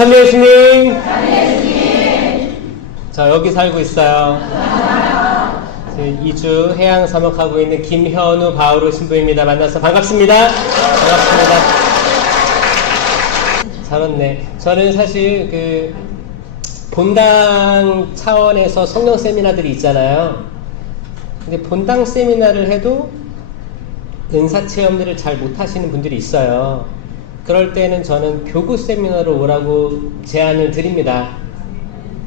참여 예수님. 저 여기 살고 있어요. 2주 해양 사목하고 있는 김현우 바오로 신부입니다. 만나서 반갑습니다. 반갑습니다. 잘 왔네. 저는 사실 그 본당 차원에서 성령 세미나들이 있잖아요. 근데 본당 세미나를 해도 은사 체험들을 잘 못하시는 분들이 있어요. 그럴 때는 저는 교구 세미나로 오라고 제안을 드립니다.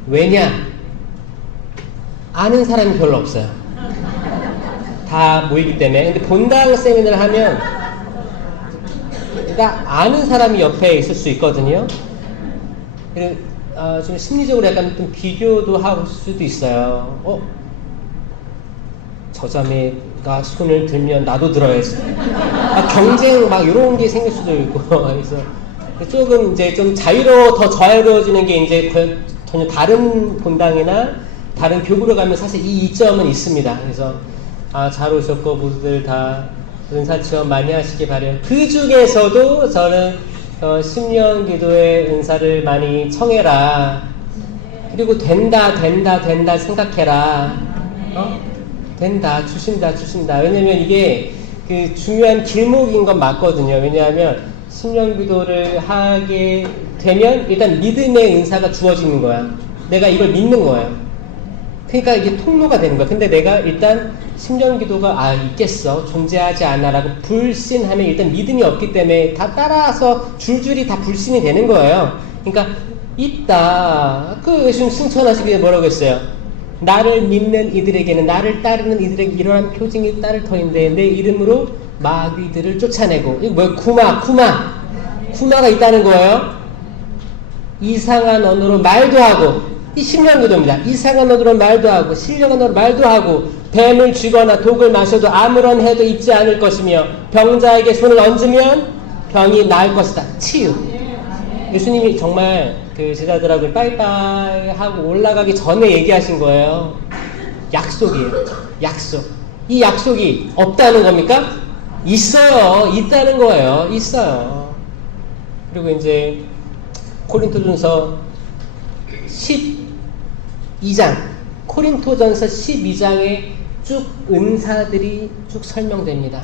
왜냐? 아는 사람이 별로 없어요. 다 모이기 때문에. 근데 본당 세미나를 하면 딱 아는 사람이 옆에 있을 수 있거든요. 그리고 좀 심리적으로 약간 좀 비교도 할 수도 있어요. 저 자매가 손을 들면 나도 들어야지. 경쟁 막 이런 게 생길 수도 있고. 그래서 조금 이제 좀 더 자유로워지는 게 이제 전혀 다른 본당이나 다른 교구로 가면 사실 이 이점은 있습니다. 그래서 잘 오셨고 모두들 다 은사 체험 많이 하시기 바라요. 그 중에서도 저는 10년 기도의 은사를 많이 청해라. 그리고 된다 생각해라. 된다, 주신다. 왜냐면 이게 그 중요한 길목인 건 맞거든요. 왜냐하면 10년 기도를 하게 되면 일단 믿음의 은사가 주어지는 거야. 내가 이걸 믿는 거야. 그러니까 이게 통로가 되는 거야. 근데 내가 일단 10년 기도가 있겠어, 존재하지 않아 라고 불신하면 일단 믿음이 없기 때문에 다 따라서 줄줄이 다 불신이 되는 거예요. 그러니까 있다. 그 예수님 승천하시기에 뭐라고 했어요? 나를 믿는 이들에게는, 나를 따르는 이들에게 이러한 표징이 따를 터인데 내 이름으로 마귀들을 쫓아내고. 이거 뭐야? 쿠마가 있다는 거예요. 이상한 언어로 말도 하고. 이 10년 기도입니다. 이상한 언어로 말도 하고 신령한 언어로 말도 하고 뱀을 쥐거나 독을 마셔도 아무런 해도 입지 않을 것이며 병자에게 손을 얹으면 병이 나을 것이다. 치유. 예수님이 정말 그 제자들하고 빠이빠이 하고 올라가기 전에 얘기하신 거예요. 약속이에요. 약속. 이 약속이 없다는 겁니까? 있어요. 있다는 거예요. 있어요. 그리고 이제 고린토전서 12장, 코린토전서 12장에 쭉 은사들이 쭉 설명됩니다.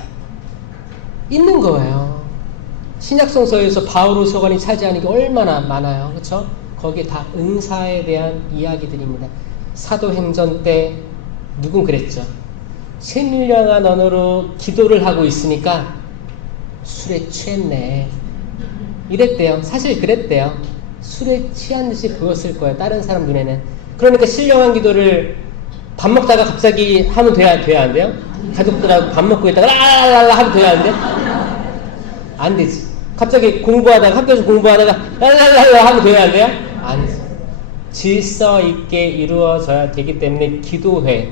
있는 거예요. 신약성서에서 바오로 서관이 차지하는 게 얼마나 많아요. 그렇죠? 거기에 다 은사에 대한 이야기들입니다. 사도행전 때 누군 그랬죠? 신령한 언어로 기도를 하고 있으니까 술에 취했네. 이랬대요. 사실 그랬대요. 술에 취한 듯이 보였을 거예요. 다른 사람 눈에는. 그러니까 신령한 기도를 밥 먹다가 갑자기 하면 돼야 안 돼요? 가족들하고 밥 먹고 있다가 라라라라 하면 돼야 안 돼? 안 되지. 갑자기 학교에서 공부하다가 라라라라 하면 돼야 안 돼요? 아니지. 질서 있게 이루어져야 되기 때문에 기도회,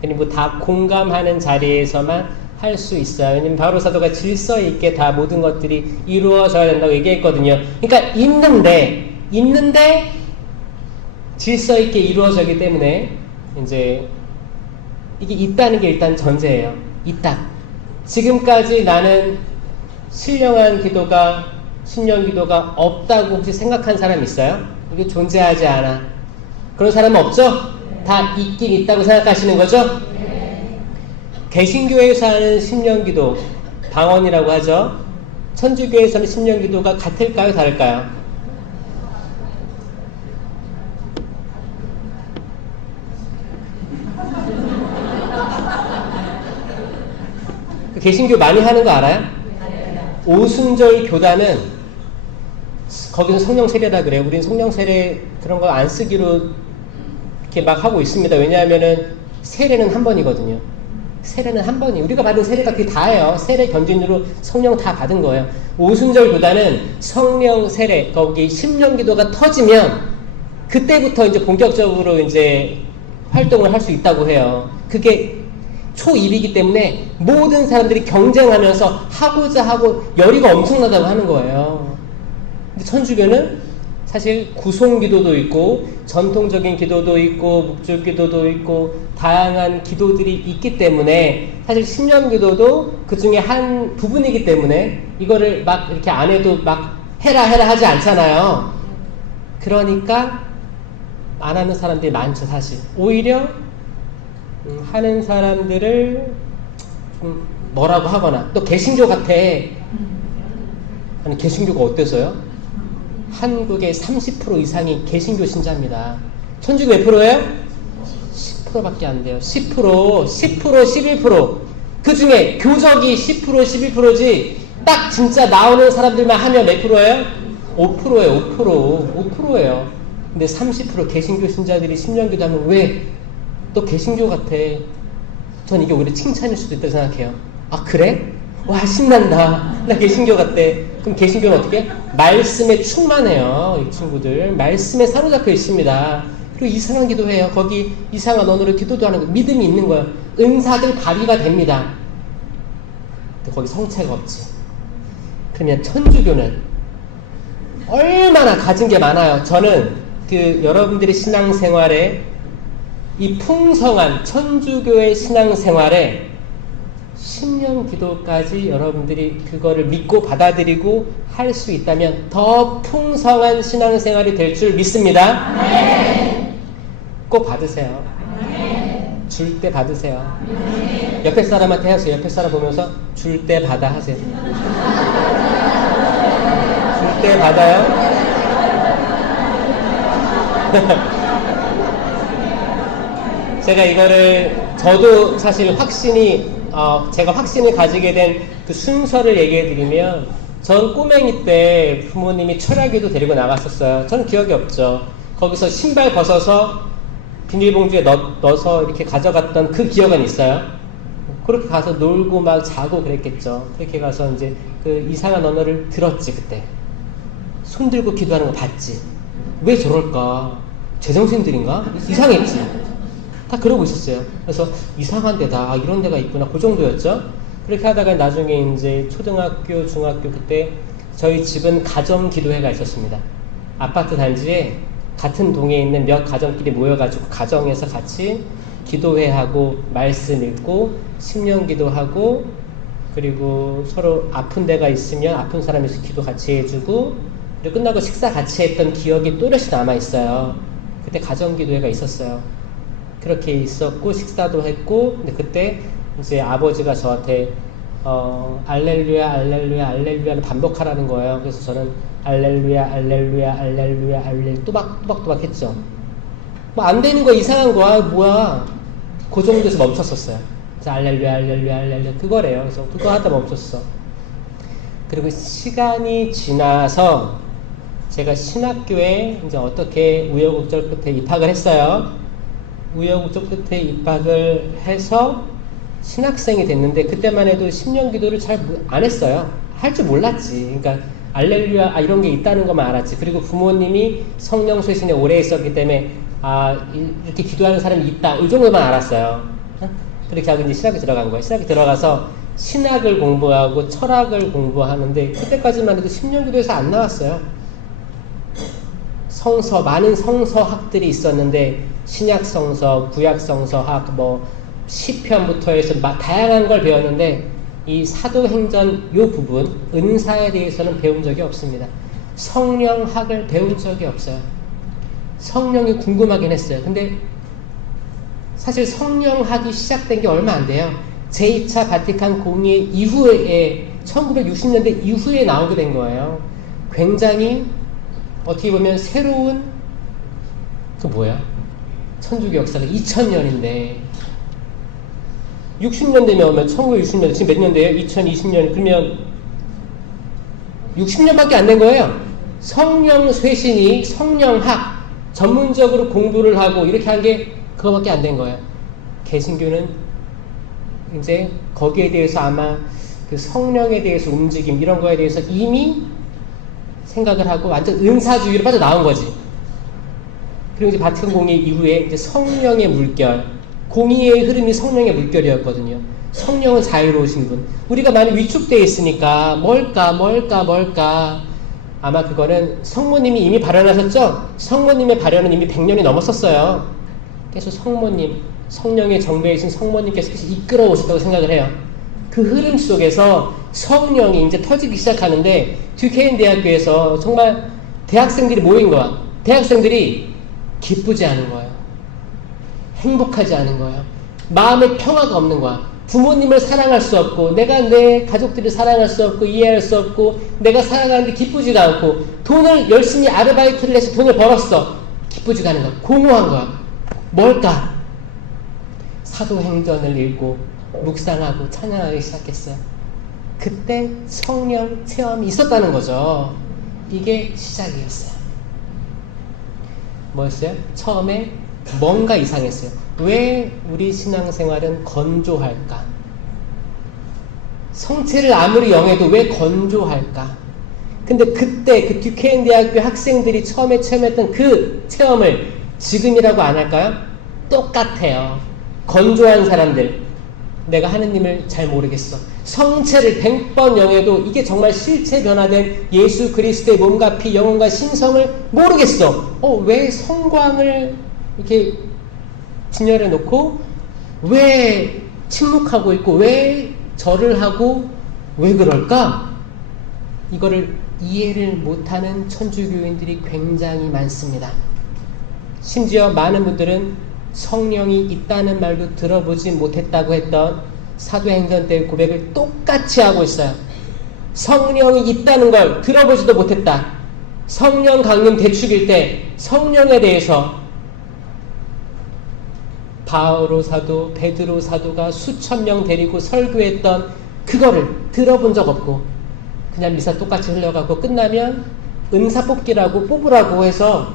그리고 다 공감하는 자리에서만 할 수 있어요. 왜냐면 바로 사도가 질서 있게 다 모든 것들이 이루어져야 된다고 얘기했거든요. 그러니까 있는데 질서 있게 이루어지기 때문에 이제 이게 있다는 게 일단 전제예요. 있다. 지금까지 나는 신령한 기도가, 신령 기도가 없다고 혹시 생각한 사람 있어요? 이게 존재하지 않아. 그런 사람은 없죠? 다 있긴 있다고 생각하시는 거죠? 개신교에서 하는 신령 기도, 방언이라고 하죠. 천주교에서는 신령 기도가 같을까요? 다를까요? 개신교 많이 하는 거 알아요? 오순절 교단은 거기서 성령 세례라 그래요. 우리는 성령 세례 그런 거 안 쓰기로 이렇게 막 하고 있습니다. 왜냐하면은 세례는 한 번이거든요. 세례는 한 번이. 우리가 받은 세례가 그게 다예요. 세례 견진으로 성령 다 받은 거예요. 오순절 교단은 성령 세례, 거기 심령 기도가 터지면 그때부터 이제 본격적으로 이제 활동을 할 수 있다고 해요. 그게 초1이기 때문에 모든 사람들이 경쟁하면서 하고자 하고 열의가 엄청나다고 하는 거예요. 근데 천주교는 사실 구송 기도도 있고 전통적인 기도도 있고 묵주 기도도 있고 다양한 기도들이 있기 때문에 사실 신령 기도도 그 중에 한 부분이기 때문에 이거를 막 이렇게 안 해도 막 해라 하지 않잖아요. 그러니까 안 하는 사람들이 많죠, 사실. 오히려 하는 사람들을 좀 뭐라고 하거나, 또 개신교 같아. 아니, 개신교가 어때서요? 한국의 30% 이상이 개신교 신자입니다. 천주교 몇 프로예요? 10%밖에 안 돼요. 10%, 11%. 그 중에 교적이 10%, 11%지 딱 진짜 나오는 사람들만 하면 몇 프로예요? 5%예요. 5%예요. 근데 30% 개신교 신자들이 10년 기도하면 왜? 또 개신교 같아. 전 이게 오히려 칭찬일 수도 있다고 생각해요. 아, 그래? 와, 신난다. 나 개신교 같대. 그럼 개신교는 어떻게? 말씀에 충만해요. 이 친구들. 말씀에 사로잡혀 있습니다. 그리고 이상한 기도해요. 거기 이상한 언어로 기도도 하는 거. 믿음이 있는 거예요. 은사들 발휘가 됩니다. 근데 거기 성체가 없지. 그러면 천주교는 얼마나 가진 게 많아요. 저는 여러분들의 신앙생활에 이 풍성한 천주교의 신앙생활에 10년 기도까지 여러분들이 그거를 믿고 받아들이고 할 수 있다면 더 풍성한 신앙생활이 될 줄 믿습니다. 네. 꼭 받으세요. 네. 줄 때 받으세요. 네. 옆에 사람한테 하세요. 옆에 사람 보면서 줄 때 받아 하세요. 줄 때 받아요. 제가 이거를 저도 사실 제가 확신을 가지게 된 그 순서를 얘기해 드리면, 전 꼬맹이 때 부모님이 철학기도 데리고 나갔었어요. 저는 기억이 없죠. 거기서 신발 벗어서 비닐봉지에 넣어서 이렇게 가져갔던 그 기억은 있어요. 그렇게 가서 놀고 막 자고 그랬겠죠. 그렇게 가서 이제 그 이상한 언어를 들었지. 그때 손 들고 기도하는 거 봤지. 왜 저럴까? 제정신들인가? 이상했지. 다 그러고 있었어요. 그래서 이상한 데다, 이런 데가 있구나, 그 정도였죠. 그렇게 하다가 나중에 이제 초등학교, 중학교, 그때 저희 집은 가정 기도회가 있었습니다. 아파트 단지에 같은 동에 있는 몇 가정끼리 모여가지고 가정에서 같이 기도회하고 말씀 읽고 10년 기도하고, 그리고 서로 아픈 데가 있으면 아픈 사람이 있어서 기도 같이 해주고, 그리고 끝나고 식사 같이 했던 기억이 또렷이 남아있어요. 그때 가정 기도회가 있었어요. 그렇게 있었고 식사도 했고, 근데 그때 이제 아버지가 저한테 알렐루야 알렐루야 알렐루야를 반복하라는 거예요. 그래서 저는 알렐루야 알렐루야 알렐루야 알렐루야 또박또박 했죠. 뭐 안 되는 거, 이상한 거야, 뭐야, 그 정도에서 멈췄었어요. 그래서 알렐루야 알렐루야 알렐루야 그거래요. 그래서 그거 하다 멈췄어. 그리고 시간이 지나서 제가 신학교에 이제 어떻게 우여곡절 끝에 입학을 했어요. 우여곡절 끝에 입학을 해서 신학생이 됐는데, 그때만 해도 10년 기도를 잘 안 했어요. 할 줄 몰랐지. 그러니까 알렐루야 이런 게 있다는 것만 알았지. 그리고 부모님이 성령 쇄신에 오래 있었기 때문에 이렇게 기도하는 사람이 있다, 이 정도만 알았어요. 그렇게 하고 이제 신학에 들어간 거예요. 신학에 들어가서 신학을 공부하고 철학을 공부하는데, 그때까지만 해도 10년 기도에서 안 나왔어요. 많은 성서학들이 있었는데, 신약 성서, 구약 성서학, 뭐 시편부터 해서 다양한 걸 배웠는데, 이 사도행전 요 부분, 은사에 대해서는 배운 적이 없습니다. 성령학을 배운 적이 없어요. 성령이 궁금하긴 했어요. 근데 사실 성령학이 시작된 게 얼마 안 돼요. 제2차 바티칸 공의 이후에, 1960년대 이후에 나오게 된 거예요. 굉장히 어떻게 보면 새로운 천주교 역사가 2000년인데 60년대면 오면 1960년대, 지금 몇 년대예요? 2020년. 그러면 60년밖에 안 된 거예요. 성령 쇄신이 성령학 전문적으로 공부를 하고 이렇게 한 게 그거밖에 안 된 거예요. 개신교는 이제 거기에 대해서 아마 그 성령에 대해서 움직임 이런 거에 대해서 이미 생각을 하고 완전 은사주의로 빠져나온 거지. 그리고 이제 바티칸 공의 이후에 이제 성령의 물결, 공의의 흐름이 성령의 물결이었거든요. 성령은 자유로우신 분. 우리가 많이 위축되어 있으니까 뭘까? 아마 그거는 성모님이 이미 발언하셨죠? 성모님의 발언은 이미 100년이 넘었었어요. 그래서 성령의 정배이신 성모님께서 이끌어 오셨다고 생각을 해요. 그 흐름 속에서 성령이 이제 터지기 시작하는데, 듀케인 대학교에서 정말 대학생들이 모인 거야. 대학생들이 기쁘지 않은 거예요. 행복하지 않은 거예요. 마음에 평화가 없는 거야. 부모님을 사랑할 수 없고, 내가 내 가족들을 사랑할 수 없고, 이해할 수 없고, 내가 살아가는데 기쁘지가 않고, 돈을 열심히 아르바이트를 해서 돈을 벌었어. 기쁘지가 않은 거야. 공허한 거야. 뭘까? 사도행전을 읽고 묵상하고 찬양하기 시작했어요. 그때 성령 체험이 있었다는 거죠. 이게 시작이었어요. 뭐였어요? 처음에 뭔가 이상했어요. 왜 우리 신앙생활은 건조할까? 성체를 아무리 영해도 왜 건조할까? 근데 그때 그 듀케인 대학교 학생들이 처음에 체험했던 그 체험을 지금이라고 안 할까요? 똑같아요. 건조한 사람들, 내가 하느님을 잘 모르겠어. 성체를 100번 영해도 이게 정말 실체 변화된 예수 그리스도의 몸과 피, 영혼과 신성을 모르겠어. 왜 성광을 이렇게 진열해 놓고 왜 침묵하고 있고 왜 절을 하고 왜 그럴까? 이거를 이해를 못하는 천주교인들이 굉장히 많습니다. 심지어 많은 분들은 성령이 있다는 말도 들어보지 못했다고 했던 사도행전 때의 고백을 똑같이 하고 있어요. 성령이 있다는 걸 들어보지도 못했다. 성령 강림 대축일 때 성령에 대해서 바오로 사도, 베드로 사도가 수천 명 데리고 설교했던 그거를 들어본 적 없고 그냥 미사 똑같이 흘려가고 끝나면 은사 뽑기라고 뽑으라고 해서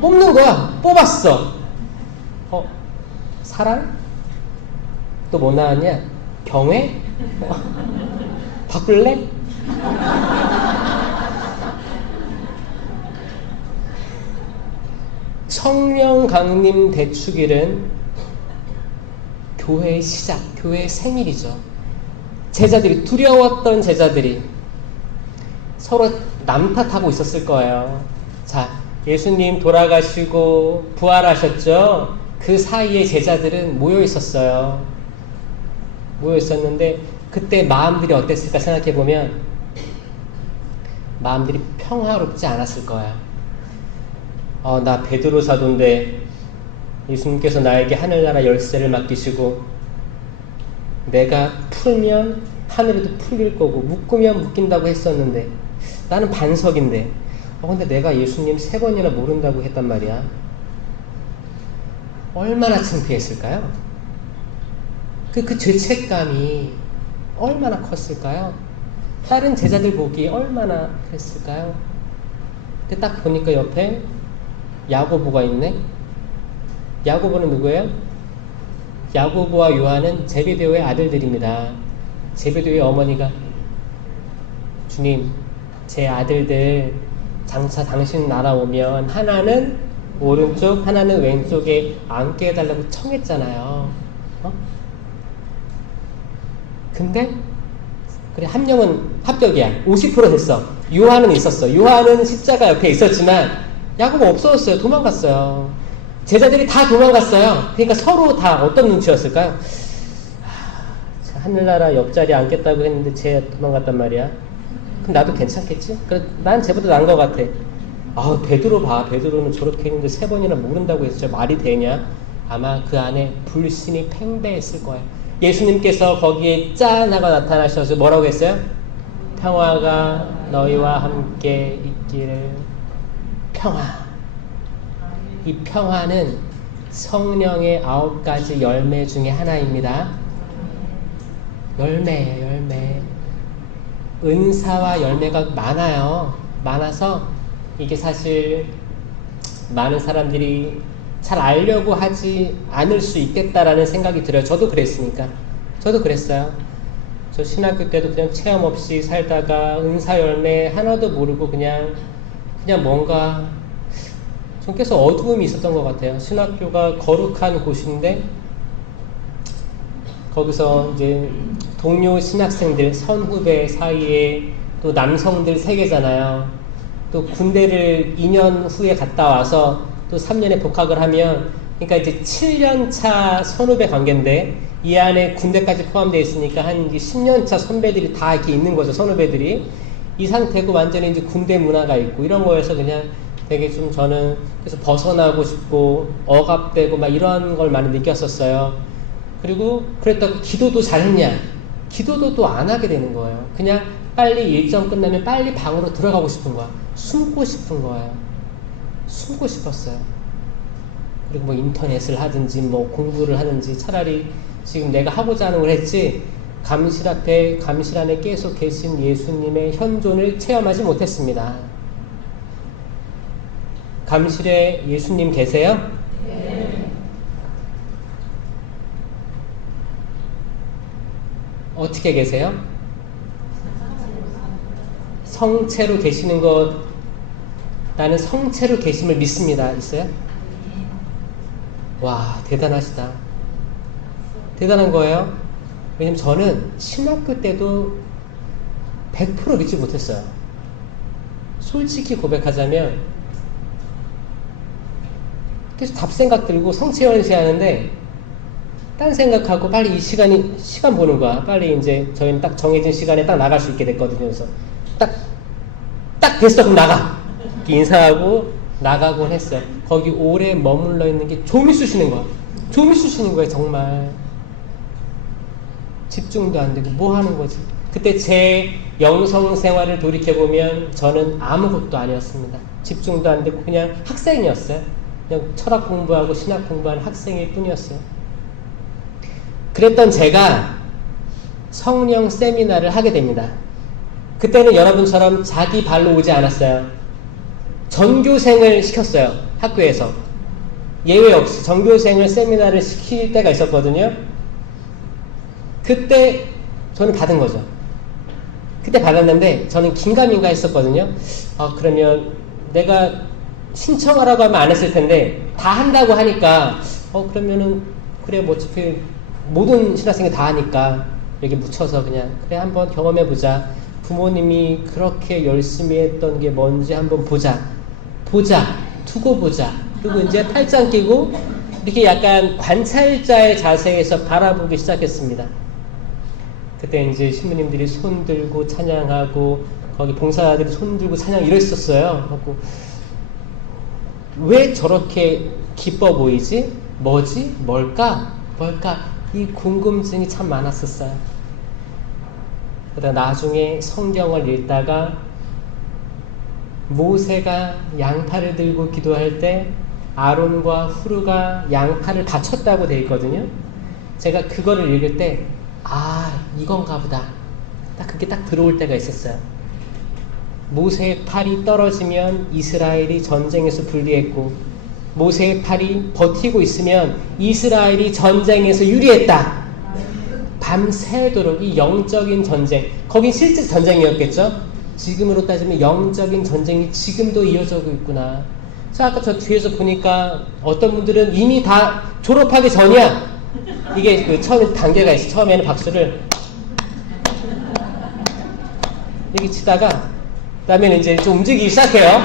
뽑는 거야. 뽑았어. 사랑? 또 뭐 나왔냐? 경외? 바꿀래? 성령 강림 대축일은 교회의 시작, 교회의 생일이죠. 제자들이, 두려웠던 제자들이 서로 남 탓하고 있었을 거예요. 자, 예수님 돌아가시고 부활하셨죠? 그 사이에 제자들은 모여 있었어요. 모여 있었는데 그때 마음들이 어땠을까 생각해보면 마음들이 평화롭지 않았을 거야. 나 베드로 사도인데 예수님께서 나에게 하늘나라 열쇠를 맡기시고 내가 풀면 하늘에도 풀릴 거고 묶으면 묶인다고 했었는데 나는 반석인데 근데 내가 예수님 3번이나 모른다고 했단 말이야. 얼마나 창피했을까요? 그 죄책감이 얼마나 컸을까요? 다른 제자들 보기 얼마나 했을까요? 근데 딱 보니까 옆에 야고보가 있네. 야고보는 누구예요? 야고보와 요한은 제베데오의 아들들입니다. 제베데오의 어머니가 주님, 제 아들들 장차 당신 날아오면 하나는 오른쪽, 하나는 왼쪽에 앉게 해달라고 청했잖아요. 근데 그래, 한 명은 합격이야. 50% 됐어. 요한은 있었어. 요한은 십자가 옆에 있었지만 야고보 없어졌어요. 도망갔어요. 제자들이 다 도망갔어요. 그러니까 서로 다 어떤 눈치였을까요? 하늘나라 옆자리에 앉겠다고 했는데 쟤 도망갔단 말이야. 그럼 나도 괜찮겠지? 그래, 난 쟤보다 나은 것 같아. 베드로 봐. 베드로는 저렇게 했는데 3번이나 모른다고 했어. 말이 되냐? 아마 그 안에 불신이 팽배했을 거예요. 예수님께서 거기에 짠 하고 나타나셔서 뭐라고 했어요? 평화가 너희와 함께 있기를. 평화. 이 평화는 성령의 9가지 열매 중에 하나입니다. 열매예요, 열매. 은사와 열매가 많아요. 많아서 이게 사실 많은 사람들이 잘 알려고 하지 않을 수 있겠다라는 생각이 들어요. 저도 그랬으니까. 저도 그랬어요. 저 신학교 때도 그냥 체험 없이 살다가 은사 열매 하나도 모르고 그냥 뭔가 좀 계속 어두움이 있었던 것 같아요. 신학교가 거룩한 곳인데 거기서 이제 동료 신학생들, 선후배 사이에 또 남성들 세계잖아요. 또 군대를 2년 후에 갔다 와서 또 3년에 복학을 하면, 그러니까 이제 7년차 선후배 관계인데 이 안에 군대까지 포함되어 있으니까 한 10년차 선배들이 다 이렇게 있는 거죠. 선후배들이. 이 상태고 완전히 이제 군대 문화가 있고 이런 거에서 그냥 되게 좀 저는 그래서 벗어나고 싶고 억압되고 막 이런 걸 많이 느꼈었어요. 그리고 그랬다고 기도도 잘했냐? 기도도 또 안 하게 되는 거예요. 그냥 빨리 일정 끝나면 빨리 방으로 들어가고 싶은 거야. 숨고 싶은 거예요. 숨고 싶었어요. 그리고 뭐 인터넷을 하든지 뭐 공부를 하든지 차라리 지금 내가 하고자 하는 걸 했지 감실 앞에 감실 안에 계속 계신 예수님의 현존을 체험하지 못했습니다. 감실에 예수님 계세요? 네. 어떻게 계세요? 성체로 계시는 것, 나는 성체로 계심을 믿습니다. 있어요? 와, 대단하시다. 대단한 거예요. 왜냐면 저는 신학교 때도 100% 믿지 못했어요. 솔직히 고백하자면 계속 잡생각 들고 성체연세 하는데 딴 생각하고 빨리 이 시간 보는 거야. 빨리 이제 저희는 딱 정해진 시간에 딱 나갈 수 있게 됐거든요. 그래서 딱 됐어. 그럼 나가. 이렇게 인사하고 나가곤 했어요. 거기 오래 머물러 있는 게 좀 있으시는 거야. 좀 있으시는 거예요. 정말. 집중도 안 되고 뭐 하는 거지. 그때 제 영성 생활을 돌이켜보면 저는 아무것도 아니었습니다. 집중도 안 되고 그냥 학생이었어요. 그냥 철학 공부하고 신학 공부하는 학생일 뿐이었어요. 그랬던 제가 성령 세미나를 하게 됩니다. 그때는 여러분처럼 자기 발로 오지 않았어요. 전교생을 시켰어요. 학교에서. 예외 없이 전교생을 세미나를 시킬 때가 있었거든요. 그때 저는 받은 거죠. 그때 받았는데 저는 긴가민가 했었거든요. 그러면 내가 신청하라고 하면 안 했을 텐데 다 한다고 하니까 그러면은 그래 뭐 어차피 모든 신학생이 다 하니까 여기 묻혀서 그냥 그래 한번 경험해보자. 부모님이 그렇게 열심히 했던 게 뭔지 한번 보자. 두고 보자. 그리고 이제 팔짱 끼고 이렇게 약간 관찰자의 자세에서 바라보기 시작했습니다. 그때 이제 신부님들이 손 들고 찬양하고 거기 봉사자들이 손 들고 찬양 이랬었어요. 하고 왜 저렇게 기뻐 보이지? 뭐지? 뭘까? 이 궁금증이 참 많았었어요. 그러다 나중에 성경을 읽다가 모세가 양팔을 들고 기도할 때 아론과 후르가 양팔을 다쳤다고 되어 있거든요. 제가 그거를 읽을 때 이건가 보다. 그게 딱 들어올 때가 있었어요. 모세의 팔이 떨어지면 이스라엘이 전쟁에서 불리했고 모세의 팔이 버티고 있으면 이스라엘이 전쟁에서 유리했다. 밤새도록 이 영적인 전쟁, 거긴 실제 전쟁이었겠죠? 지금으로 따지면 영적인 전쟁이 지금도 이어지고 있구나. 아까 저 뒤에서 보니까 어떤 분들은 이미 다 졸업하기 전이야. 이게 그 처음에 단계가 있어. 처음에는 박수를 이렇게 치다가 그 다음에는 이제 좀 움직이기 시작해요.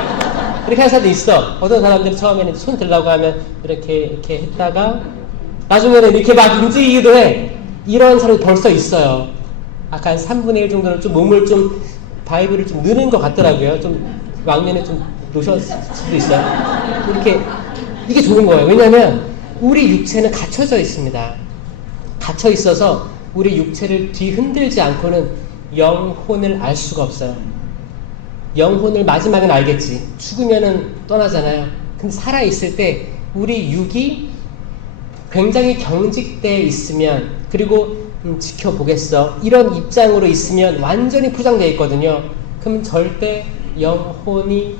이렇게 하는 사람도 있어. 어떤 사람들은 처음에는 손 들라고 하면 이렇게 했다가 나중에는 이렇게 막 움직이기도 해. 이런 사람이 벌써 있어요. 아까 한 3분의 1 정도는 좀 몸을 좀 바이브를 좀 느는 것 같더라고요. 좀 왕년에 좀 놓으셨을 수도 있어요. 이게 좋은 거예요. 왜냐하면 우리 육체는 갇혀져 있습니다. 갇혀 있어서 우리 육체를 뒤흔들지 않고는 영혼을 알 수가 없어요. 영혼을 마지막엔 알겠지. 죽으면은 떠나잖아요. 근데 살아있을 때 우리 육이 굉장히 경직되어 있으면 그리고 지켜보겠어 이런 입장으로 있으면 완전히 포장되어 있거든요. 그럼 절대 영혼이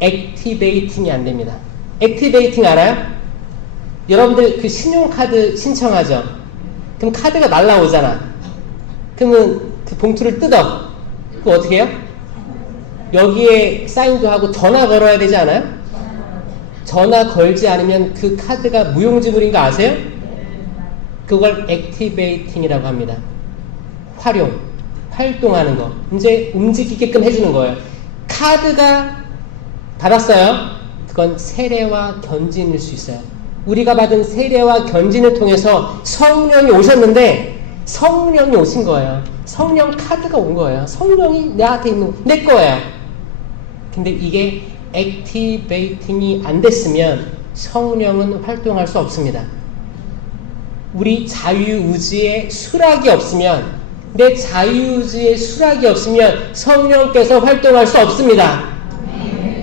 액티베이팅이 안 됩니다. 액티베이팅 알아요? 여러분들 그 신용카드 신청하죠? 그럼 카드가 날라오잖아. 그러면 그 봉투를 뜯어. 그거 어떻게 해요? 여기에 사인도 하고 전화 걸어야 되지 않아요? 전화 걸지 않으면 그 카드가 무용지물인 거 아세요? 그걸 액티베이팅이라고 합니다. 활동하는 거. 이제 움직이게끔 해주는 거예요. 카드가 받았어요. 그건 세례와 견진일 수 있어요. 우리가 받은 세례와 견진을 통해서 성령이 오셨는데 성령이 오신 거예요. 성령 카드가 온 거예요. 성령이 내 앞에 있는 내 거예요. 근데 이게 액티베이팅이 안 됐으면 성령은 활동할 수 없습니다. 우리 자유의지에 수락이 없으면, 내 자유의지에 수락이 없으면 성령께서 활동할 수 없습니다.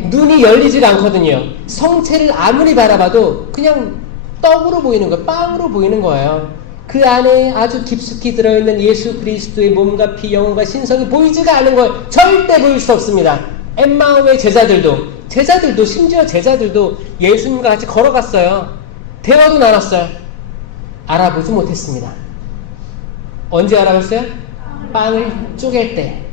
눈이 열리질 않거든요. 성체를 아무리 바라봐도 그냥 떡으로 보이는 거예요. 빵으로 보이는 거예요. 그 안에 아주 깊숙이 들어있는 예수 그리스도의 몸과 피, 영혼과 신성이 보이지가 않은 거예요. 절대 보일 수 없습니다. 엠마오의 제자들도 심지어 제자들도 예수님과 같이 걸어갔어요. 대화도 나눴어요. 알아보지 못했습니다. 언제 알아봤어요? 빵을 쪼갤 때.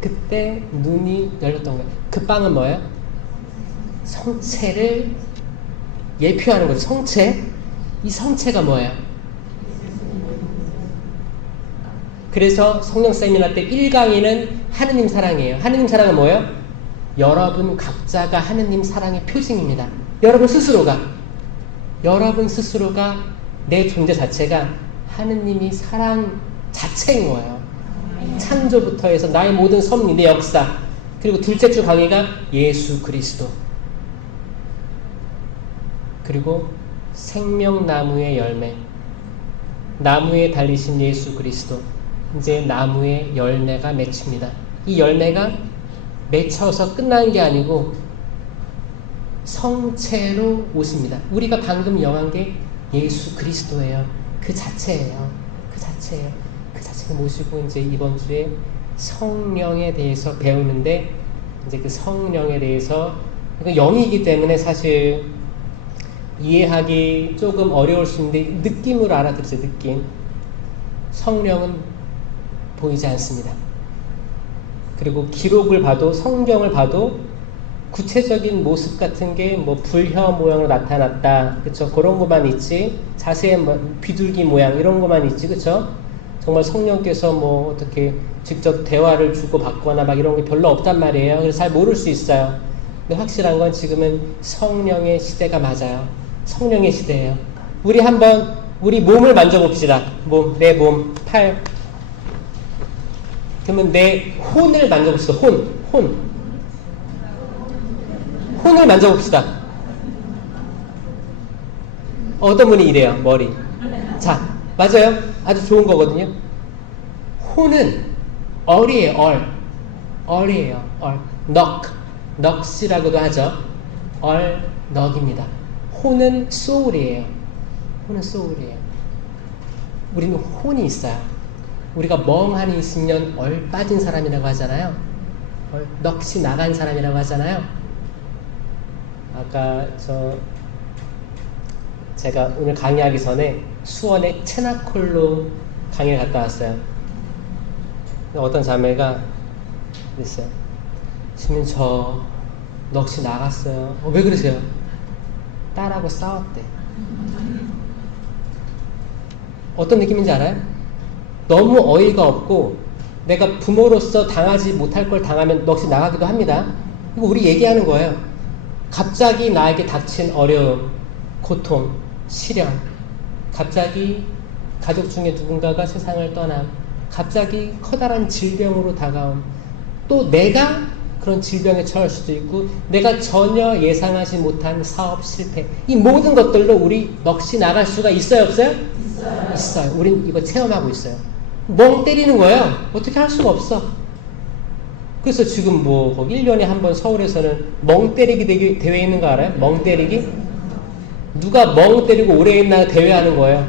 그때 눈이 열렸던 거예요. 그 빵은 뭐예요? 성체를 예표하는 거죠. 성체. 이 성체가 뭐예요? 그래서 성령 세미나 때 1강의는 하느님 사랑이에요. 하느님 사랑은 뭐예요? 여러분 각자가 하느님 사랑의 표징입니다. 여러분 스스로가 내 존재 자체가 하느님이 사랑 자체인 거예요. 창조부터 해서 나의 모든 섭리, 내 역사. 그리고 둘째 주 강의가 예수 그리스도. 그리고 생명나무의 열매. 나무에 달리신 예수 그리스도. 이제 나무의 열매가 맺힙니다. 이 열매가 맺혀서 끝나는 게 아니고 성체로 오십니다. 우리가 방금 영한 게 예수 그리스도예요. 그 자체예요. 그 자체를 모시고 이제 이번 주에 성령에 대해서 배우는데, 이제 그 성령에 대해서 영이기 때문에 사실 이해하기 조금 어려울 수 있는데 느낌으로 알아들으세요. 느낌. 성령은 보이지 않습니다. 그리고 기록을 봐도, 성경을 봐도 구체적인 모습 같은 게 뭐 불혀 모양으로 나타났다, 그쵸? 그런 것만 있지, 자세한 뭐 비둘기 모양 이런 것만 있지, 그쵸? 정말 성령께서 뭐 어떻게 직접 대화를 주고 받거나 막 이런 게 별로 없단 말이에요. 그래서 잘 모를 수 있어요. 근데 확실한 건 지금은 성령의 시대가 맞아요. 성령의 시대예요. 우리 한번 우리 몸을 만져봅시다. 내 몸, 팔. 그러면 내 혼을 만져봅시다. 혼을 만져봅시다. 어떤 분이 이래요. 머리. 자, 맞아요. 아주 좋은 거거든요. 혼은 얼이에요. 얼이에요. 넋이라고도 하죠. 넋입니다. 혼은 소울이에요. 우리는 혼이 있어요. 우리가 멍하니 있으면 빠진 사람이라고 하잖아요. 넋이 나간 사람이라고 하잖아요. 아까 제가 오늘 강의하기 전에 수원의 체나콜로 강의를 갔다 왔어요. 어떤 자매가 그랬어요. 지금 저 넋이 나갔어요. 왜 그러세요? 딸하고 싸웠대. 어떤 느낌인지 알아요? 너무 어이가 없고 내가 부모로서 당하지 못할 걸 당하면 넋이 나가기도 합니다. 이거 우리 얘기하는 거예요. 갑자기 나에게 닥친 어려움, 고통, 시련, 갑자기 가족 중에 누군가가 세상을 떠남, 갑자기 커다란 질병으로 다가옴, 또 내가 그런 질병에 처할 수도 있고, 내가 전혀 예상하지 못한 사업 실패, 이 모든 것들로 우리 넋이 나갈 수가 있어요, 없어요? 있어요. 우린 이거 체험하고 있어요. 멍 때리는 거예요. 어떻게 할 수가 없어. 그래서 지금 1년에 한 번 서울에서는 멍 때리기 대회 있는 거 알아요? 멍 때리기? 누가 멍 때리고 오래 있나 대회하는 거예요.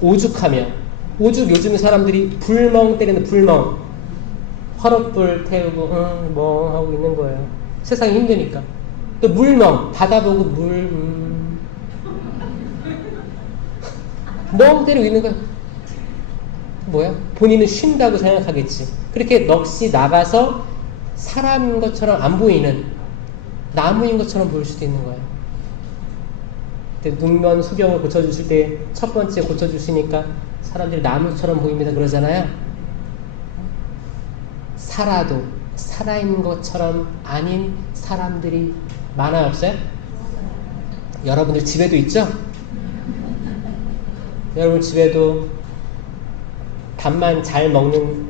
오죽하면. 오죽 요즘 사람들이 불멍 때리는 불멍. 화롯불 태우고 멍 하고 있는 거예요. 세상이 힘드니까. 또 물멍. 바다 보고 멍 때리고 있는 거야. 뭐야? 본인은 쉰다고 생각하겠지. 그렇게 넋이 나가서 사람인 것처럼 안 보이는, 나무인 것처럼 보일 수도 있는 거예요. 눈먼 수경을 고쳐주실 때 첫 번째 고쳐주시니까 사람들이 나무처럼 보입니다 그러잖아요. 살아도 살아있는 것처럼 아닌 사람들이 많아요, 없어요? 여러분들 집에도 있죠? 여러분 집에도 밥만 잘 먹는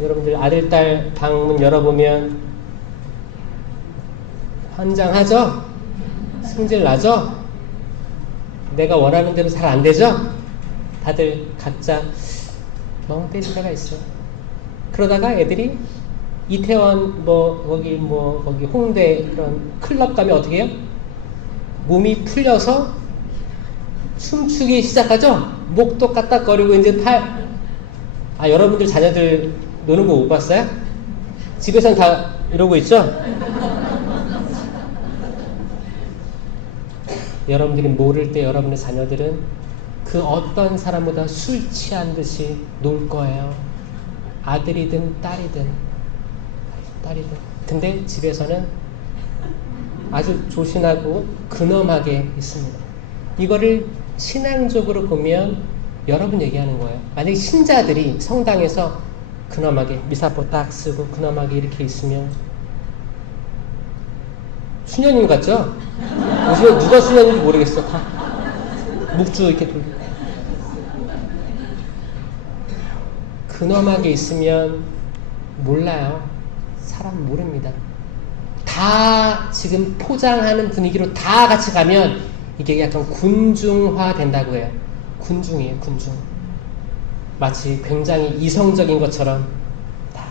여러분들 아들, 딸 방문 열어보면 환장하죠? 승질 나죠? 내가 원하는 대로 잘 안 되죠? 다들 각자 멍 때릴 때가 있어. 그러다가 애들이 이태원 거기 홍대 그런 클럽 가면 어떻게 해요? 몸이 풀려서 춤추기 시작하죠? 목도 까딱거리고 이제 여러분들 자녀들 노는 거 못 봤어요? 집에서는 다 이러고 있죠? 여러분들이 모를 때 여러분의 자녀들은 그 어떤 사람보다 술 취한 듯이 놀 거예요. 아들이든 딸이든. 근데 집에서는 아주 조신하고 근엄하게 있습니다. 이거를 신앙적으로 보면 여러분 얘기하는 거예요. 만약에 신자들이 성당에서 근엄하게 미사포 딱 쓰고 근엄하게 이렇게 있으면 수녀님 같죠? 요즘에 누가 수녀님인지 모르겠어. 다 묵주 이렇게 돌리고. 근엄하게 있으면 몰라요. 사람 모릅니다. 다 지금 포장하는 분위기로 다 같이 가면 이게 약간 군중화 된다고 해요. 군중이에요, 군중. 마치 굉장히 이성적인 것처럼 다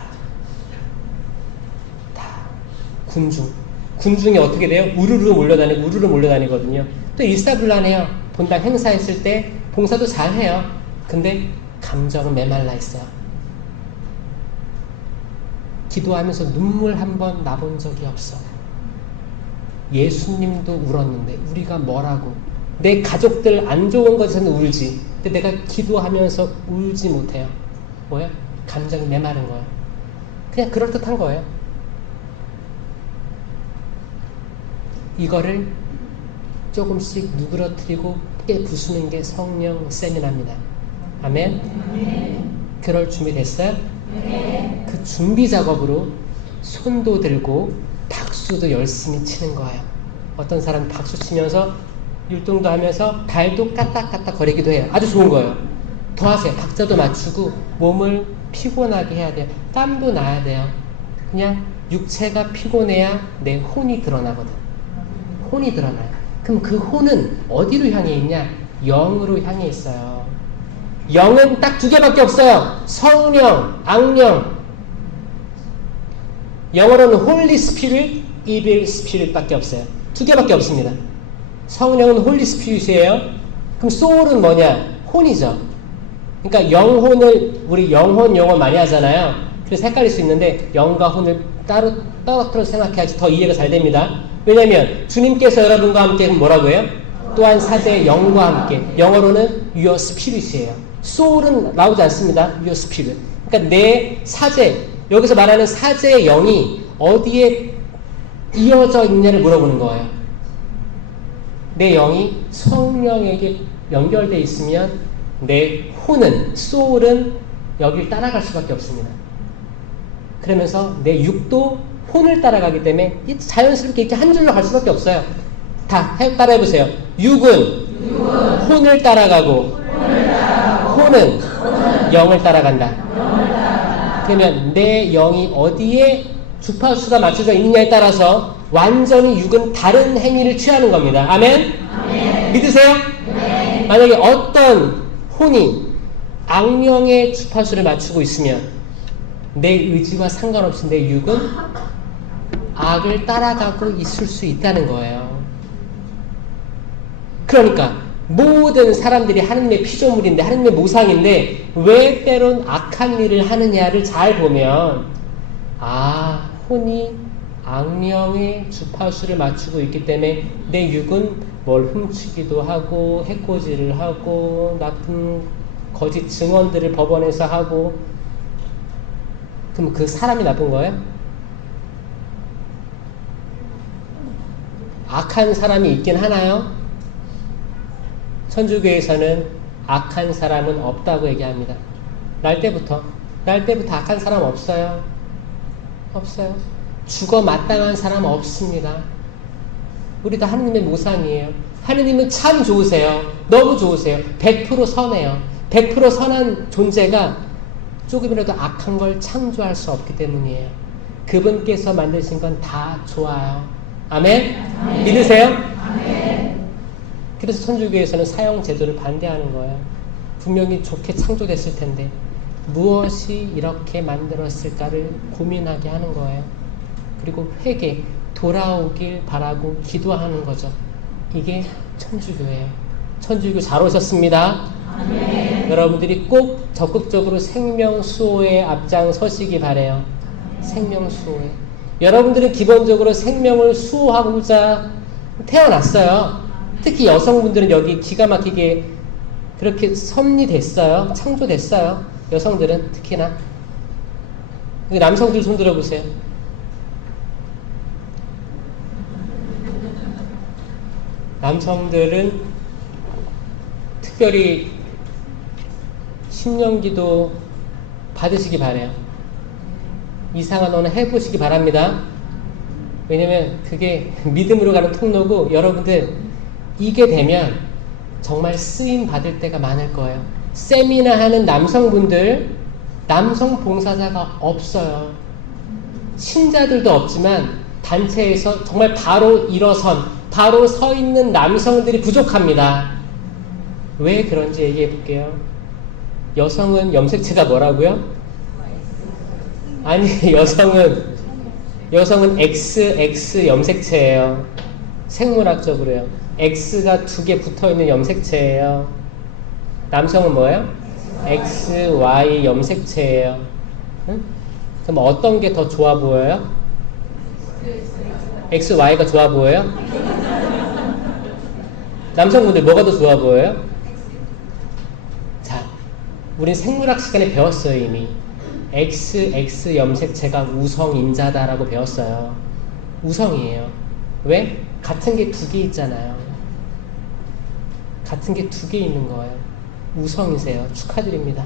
군중. 군중이 어떻게 돼요? 우르르 몰려다니거든요. 또 일사불란해요. 본당 행사했을 때 봉사도 잘해요. 근데 감정은 메말라 있어요. 기도하면서 눈물 한 번 나본 적이 없어. 예수님도 울었는데 우리가 뭐라고? 내 가족들 안 좋은 것에서는 울지. 근데 내가 기도하면서 울지 못해요. 뭐야? 감정이 메마른 거야. 그냥 그럴듯한 거예요. 이거를 조금씩 누그러뜨리고 깨 부수는 게 성령 세미나입니다. 아멘? 그럴 준비 됐어요? 그 준비 작업으로 손도 들고 박수도 열심히 치는 거예요. 어떤 사람 박수 치면서 율동도 하면서 발도 까딱까딱 거리기도 해요. 아주 좋은 거예요. 더 하세요. 박자도 맞추고 몸을 피곤하게 해야 돼요. 땀도 나야 돼요. 그냥 육체가 피곤해야 내 혼이 드러나거든. 혼이 드러나요. 그럼 그 혼은 어디로 향해 있냐? 영으로 향해 있어요. 영은 딱 두 개밖에 없어요. 성령, 악령. 영어로는 홀리 스피릿, 이빌 스피릿 밖에 없어요. 두 개밖에 없습니다. 성령은 홀리 스피릿이에요. 그럼 소울은 뭐냐? 혼이죠. 그러니까 영혼을 우리 영혼 용어 많이 하잖아요. 그래서 헷갈릴 수 있는데 영과 혼을 따로 떨어뜨려 생각해야지 더 이해가 잘 됩니다. 왜냐하면 주님께서 여러분과 함께 뭐라고 해요? 또한 사제의 영과 함께. 영어로는 your spirit이에요. soul은 나오지 않습니다. your spirit. 그러니까 내 사제, 여기서 말하는 사제의 영이 어디에 이어져 있냐를 물어보는 거예요. 내 영이 성령에게 연결되어 있으면 내 혼은, soul은 여길 따라갈 수밖에 없습니다. 그러면서 내 육도 혼을 따라가기 때문에 자연스럽게 이렇게 한 줄로 갈 수밖에 없어요. 다 따라해보세요. 육은 혼을 따라가고 혼은 영을 따라간다. 그러면 내 영이 어디에 주파수가 맞춰져 있느냐에 따라서 완전히 육은 다른 행위를 취하는 겁니다. 아멘? 믿으세요? 만약에 어떤 혼이 악령의 주파수를 맞추고 있으면 내 의지와 상관없이 내 육은 악을 따라가고 있을 수 있다는 거예요. 그러니까 모든 사람들이 하느님의 피조물인데 하느님의 모상인데 왜 때론 악한 일을 하느냐를 잘 보면 혼이 악령의 주파수를 맞추고 있기 때문에 내 육은 뭘 훔치기도 하고 해코지를 하고 나쁜 거짓 증언들을 법원에서 하고. 그럼 그 사람이 나쁜 거예요? 악한 사람이 있긴 하나요? 천주교에서는 악한 사람은 없다고 얘기합니다. 날 때부터 악한 사람 없어요. 없어요. 죽어 마땅한 사람 없습니다. 우리 다 하느님의 모상이에요. 하느님은 참 좋으세요. 너무 좋으세요. 100% 선해요. 100% 선한 존재가 조금이라도 악한 걸 창조할 수 없기 때문이에요. 그분께서 만드신 건 다 좋아요. 아멘? 아멘. 믿으세요? 아멘. 그래서 천주교에서는 사형 제도를 반대하는 거예요. 분명히 좋게 창조됐을 텐데 무엇이 이렇게 만들었을까를 고민하게 하는 거예요. 그리고 회개, 돌아오길 바라고 기도하는 거죠. 이게 천주교예요. 천주교 잘 오셨습니다. 아멘. 여러분들이 꼭 적극적으로 생명수호에 앞장서시기 바래요. 생명수호에. 여러분들은 기본적으로 생명을 수호하고자 태어났어요. 특히 여성분들은 여기 기가 막히게 그렇게 섭리됐어요. 창조됐어요. 여성들은 특히나. 남성들 손 들어보세요. 남성들은 특별히 신령기도 받으시기 바래요. 이상한 언어 해보시기 바랍니다. 왜냐면 그게 믿음으로 가는 통로고 여러분들 이게 되면 정말 쓰임 받을 때가 많을 거예요. 세미나 하는 남성분들 남성 봉사자가 없어요. 신자들도 없지만 단체에서 정말 바로 일어선 바로 서 있는 남성들이 부족합니다. 왜 그런지 얘기해 볼게요. 여성은 염색체가 뭐라고요? 아니 여성은 XX 염색체예요. 생물학적으로요. X가 2개 붙어있는 염색체예요. 남성은 뭐예요? XY 염색체예요. 응? 그럼 어떤 게 더 좋아 보여요? XY가 좋아 보여요? 남성분들 뭐가 더 좋아 보여요? 자, 우린 생물학 시간에 배웠어요. 이미 XX 염색체가 우성인자다라고 배웠어요. 우성이에요. 왜? 같은 게 2개 있잖아요. 같은 게 2개 있는 거예요. 우성이세요. 축하드립니다.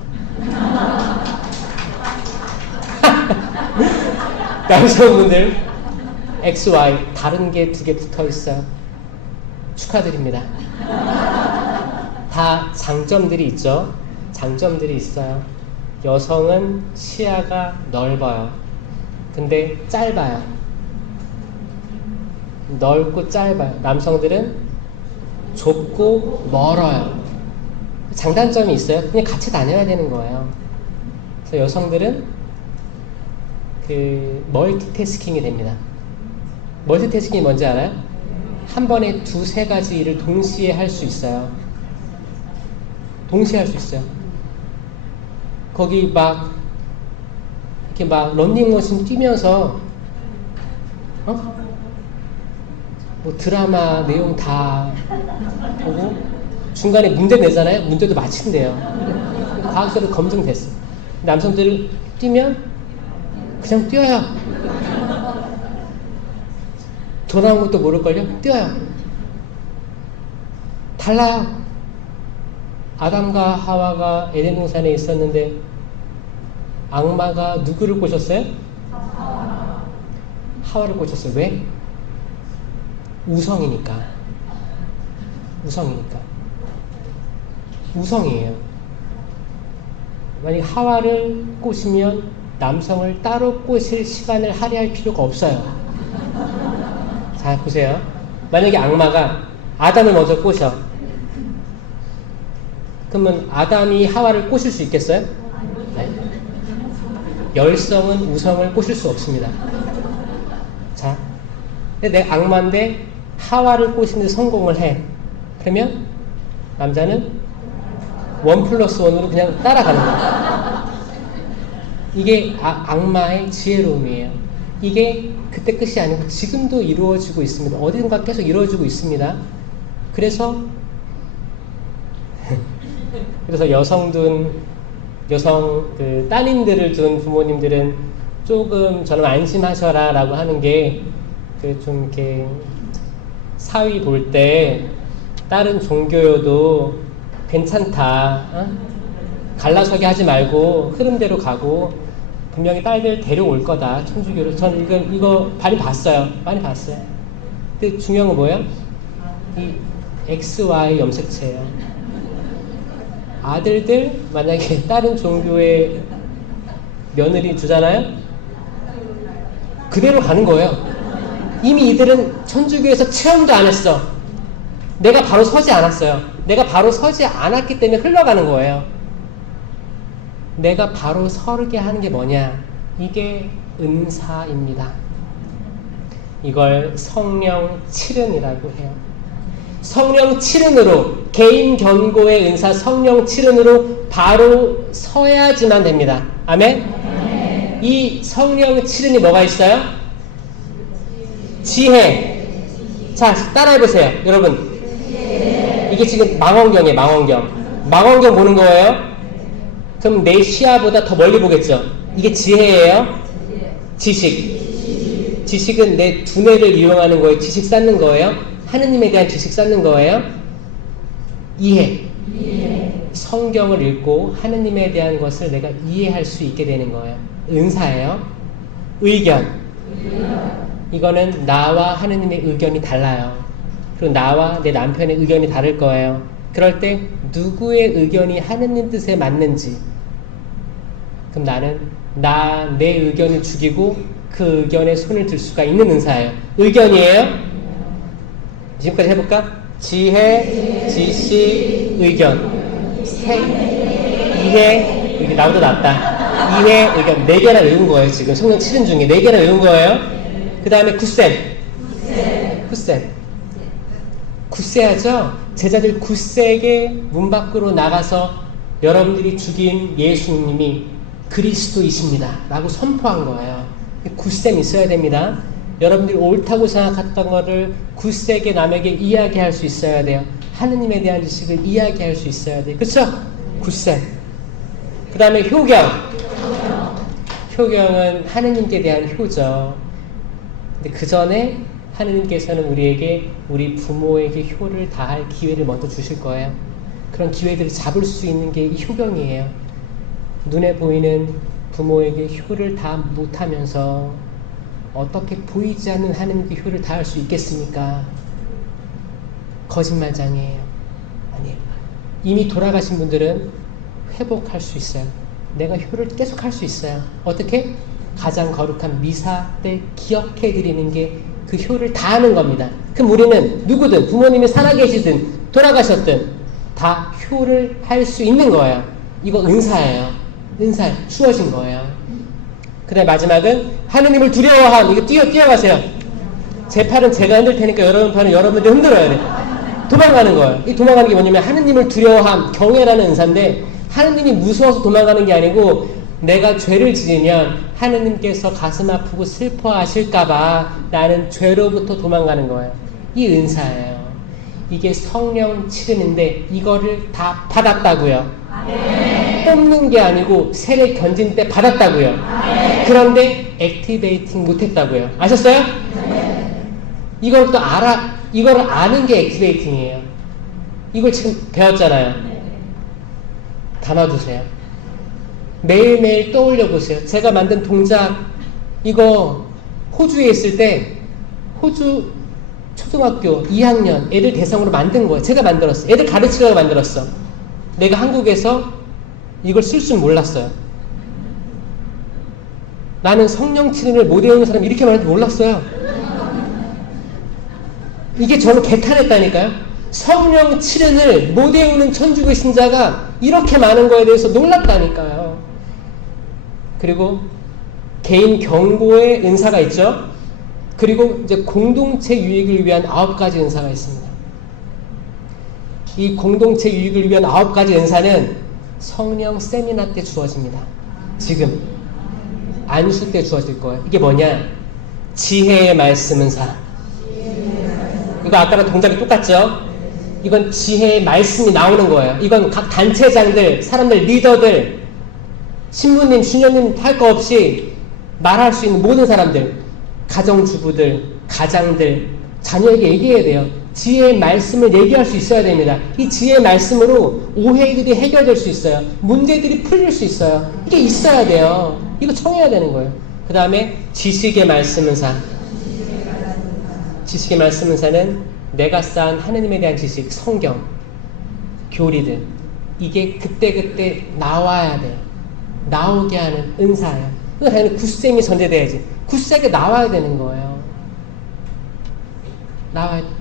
남성분들 XY 다른 게 2개 붙어 있어요. 축하드립니다. 다 장점들이 있죠. 장점들이 있어요. 여성은 시야가 넓어요. 근데 짧아요. 넓고 짧아요. 남성들은 좁고 멀어요. 장단점이 있어요. 그냥 같이 다녀야 되는 거예요. 그래서 여성들은 그 멀티태스킹이 됩니다. 멀티태스킹이 뭔지 알아요? 한 번에 2-3가지 일을 동시에 할 수 있어요. 동시에 할 수 있어요. 거기 이렇게 런닝머신 뛰면서 뭐 드라마 내용 다 보고 중간에 문제 내잖아요. 문제도 맞힌대요. 과학적으로 검증됐어. 남성들을 뛰면 그냥 뛰어요. 더 나온 것도 모를걸요? 뛰어요. 달라요. 아담과 하와가 에덴 동산에 있었는데 악마가 누구를 꼬셨어요? 하와를 꼬셨어요. 왜? 우성이니까. 우성이에요. 만약 하와를 꼬시면 남성을 따로 꼬실 시간을 할애할 필요가 없어요. 자, 보세요. 만약에 악마가 아담을 먼저 꼬셔. 그러면 아담이 하와를 꼬실 수 있겠어요? 네. 열성은 우성을 꼬실 수 없습니다. 자, 근데 내 악마인데 하와를 꼬시는데 성공을 해. 그러면 남자는 1+1으로 그냥 따라가는 거예요. 이게 악마의 지혜로움이에요. 이게 그때 끝이 아니고 지금도 이루어지고 있습니다. 어딘가 계속 이루어지고 있습니다. 그래서 여성 그 따님들을 둔 부모님들은 조금 저는 안심하셔라 라고 하는 게 그 좀 이렇게 사위 볼 때 다른 종교여도 괜찮다. 갈라서게 하지 말고 흐름대로 가고 분명히 딸들 데려올 거다. 천주교를. 전 이거 많이 봤어요. 근데 중요한 건 뭐예요? 이 XY 염색체예요. 아들들 만약에 다른 종교에 며느리 주잖아요? 그대로 가는 거예요. 이미 이들은 천주교에서 체험도 안 했어. 내가 바로 서지 않았어요. 내가 바로 서지 않았기 때문에 흘러가는 거예요. 내가 바로 서게 하는 게 뭐냐? 이게 은사입니다. 이걸 성령 칠은이라고 해요. 성령 칠은으로, 개인 견고의 은사 성령 칠은으로 바로 서야지만 됩니다. 아멘? 이 성령 칠은이 뭐가 있어요? 지혜. 자, 따라해보세요. 여러분. 이게 지금 망원경이에요. 망원경 보는 거예요? 그럼 내 시야보다 더 멀리 보겠죠? 이게 지혜예요? 지식. 지식은 내 두뇌를 이용하는 거예요? 지식 쌓는 거예요? 하느님에 대한 지식 쌓는 거예요? 이해. 성경을 읽고 하느님에 대한 것을 내가 이해할 수 있게 되는 거예요. 은사예요. 의견. 이거는 나와 하느님의 의견이 달라요. 그리고 나와 내 남편의 의견이 다를 거예요. 그럴 때 누구의 의견이 하느님 뜻에 맞는지, 그럼 나는 내 의견을 죽이고 그 의견에 손을 들 수가 있는 은사예요. 의견이에요. 지금까지 해볼까? 지혜, 지식, 의견. 이해, 이게 나보다 낫다. 이해, 의견. 4개나 외운 거예요. 지금 성령 7은 중에 4개나 외운 거예요. 그 다음에 굳셈. 굳세하죠? 제자들 굳세게 문 밖으로 나가서 여러분들이 죽인 예수님이 그리스도이십니다 라고 선포한 거예요. 굳셈 있어야 됩니다. 여러분들이 옳다고 생각했던 거를 굳세게 남에게 이야기할 수 있어야 돼요. 하느님에 대한 지식을 이야기할 수 있어야 돼요. 그렇죠? 굳셈. 그 다음에 효경. 효경은 하느님께 대한 효죠. 근데 그 전에 하느님께서는 우리에게, 우리 부모에게 효를 다할 기회를 먼저 주실 거예요. 그런 기회들을 잡을 수 있는 게 이 효경이에요. 눈에 보이는 부모에게 효를 다 못하면서 어떻게 보이지 않는 하느님께 효를 다할 수 있겠습니까? 거짓말장이에요. 아니에요. 이미 돌아가신 분들은 회복할 수 있어요. 내가 효를 계속 할 수 있어요. 어떻게? 가장 거룩한 미사 때 기억해 드리는 게 그 효를 다하는 겁니다. 그럼 우리는 누구든, 부모님이 살아계시든 돌아가셨든 다 효를 할 수 있는 거예요. 이거 은사예요. 은사 주어진 거예요. 그 다음 마지막은 하느님을 두려워함. 이거 뛰어가세요. 제 팔은 제가 흔들 테니까 여러분 팔은 여러분들 흔들어야 돼. 도망가는 거예요. 이 도망가는 게 뭐냐면 하느님을 두려워함, 경외라는 은사인데, 하느님이 무서워서 도망가는 게 아니고 내가 죄를 지으면 하느님께서 가슴 아프고 슬퍼하실까봐 나는 죄로부터 도망가는 거예요. 이 은사예요. 이게 성령 칠은인데 이거를 다 받았다고요. 뽑는 게 아니고 세례 견진 때 받았다고요. 그런데 액티베이팅 못했다고요. 아셨어요? 이걸 또 이걸 아는 게 액티베이팅이에요. 이걸 지금 배웠잖아요. 담아두세요. 매일매일 떠올려 보세요. 제가 만든 동작, 이거 호주에 있을 때, 호주 초등학교 2학년 애들 대상으로 만든 거예요. 제가 만들었어요. 애들 가르치려고 만들었어. 내가 한국에서 이걸 쓸 줄 몰랐어요. 나는 성령 칠은을 못 외우는 사람이 이렇게 많은지 몰랐어요. 이게 저는 개탄했다니까요. 성령 칠은을 못 외우는 천주교 신자가 이렇게 많은 거에 대해서 놀랐다니까요. 그리고 개인 경고의 은사가 있죠. 그리고 이제 공동체 유익을 위한 9가지 은사가 있습니다. 이 공동체 유익을 위한 9가지 은사는 성령 세미나 때 주어집니다. 지금 안수 때 주어질 거예요. 이게 뭐냐? 지혜의 말씀 은사. 이거 아까랑 동작이 똑같죠? 이건 지혜의 말씀이 나오는 거예요. 이건 각 단체장들, 사람들, 리더들, 신부님, 주녀님 할 거 없이 말할 수 있는 모든 사람들, 가정주부들, 가장들, 자녀에게 얘기해야 돼요. 지혜의 말씀을 얘기할 수 있어야 됩니다. 이 지혜의 말씀으로 오해들이 해결될 수 있어요. 문제들이 풀릴 수 있어요. 이게 있어야 돼요. 이거 청해야 되는 거예요. 그 다음에 지식의 말씀 은사. 지식의 말씀 은사는 내가 쌓은 하느님에 대한 지식, 성경, 교리들, 이게 그때그때 나와야 돼요. 나오게 하는 은사예요. 그건 당연히 굳셈이 전제돼야지. 굳세게 나와야 되는 거예요.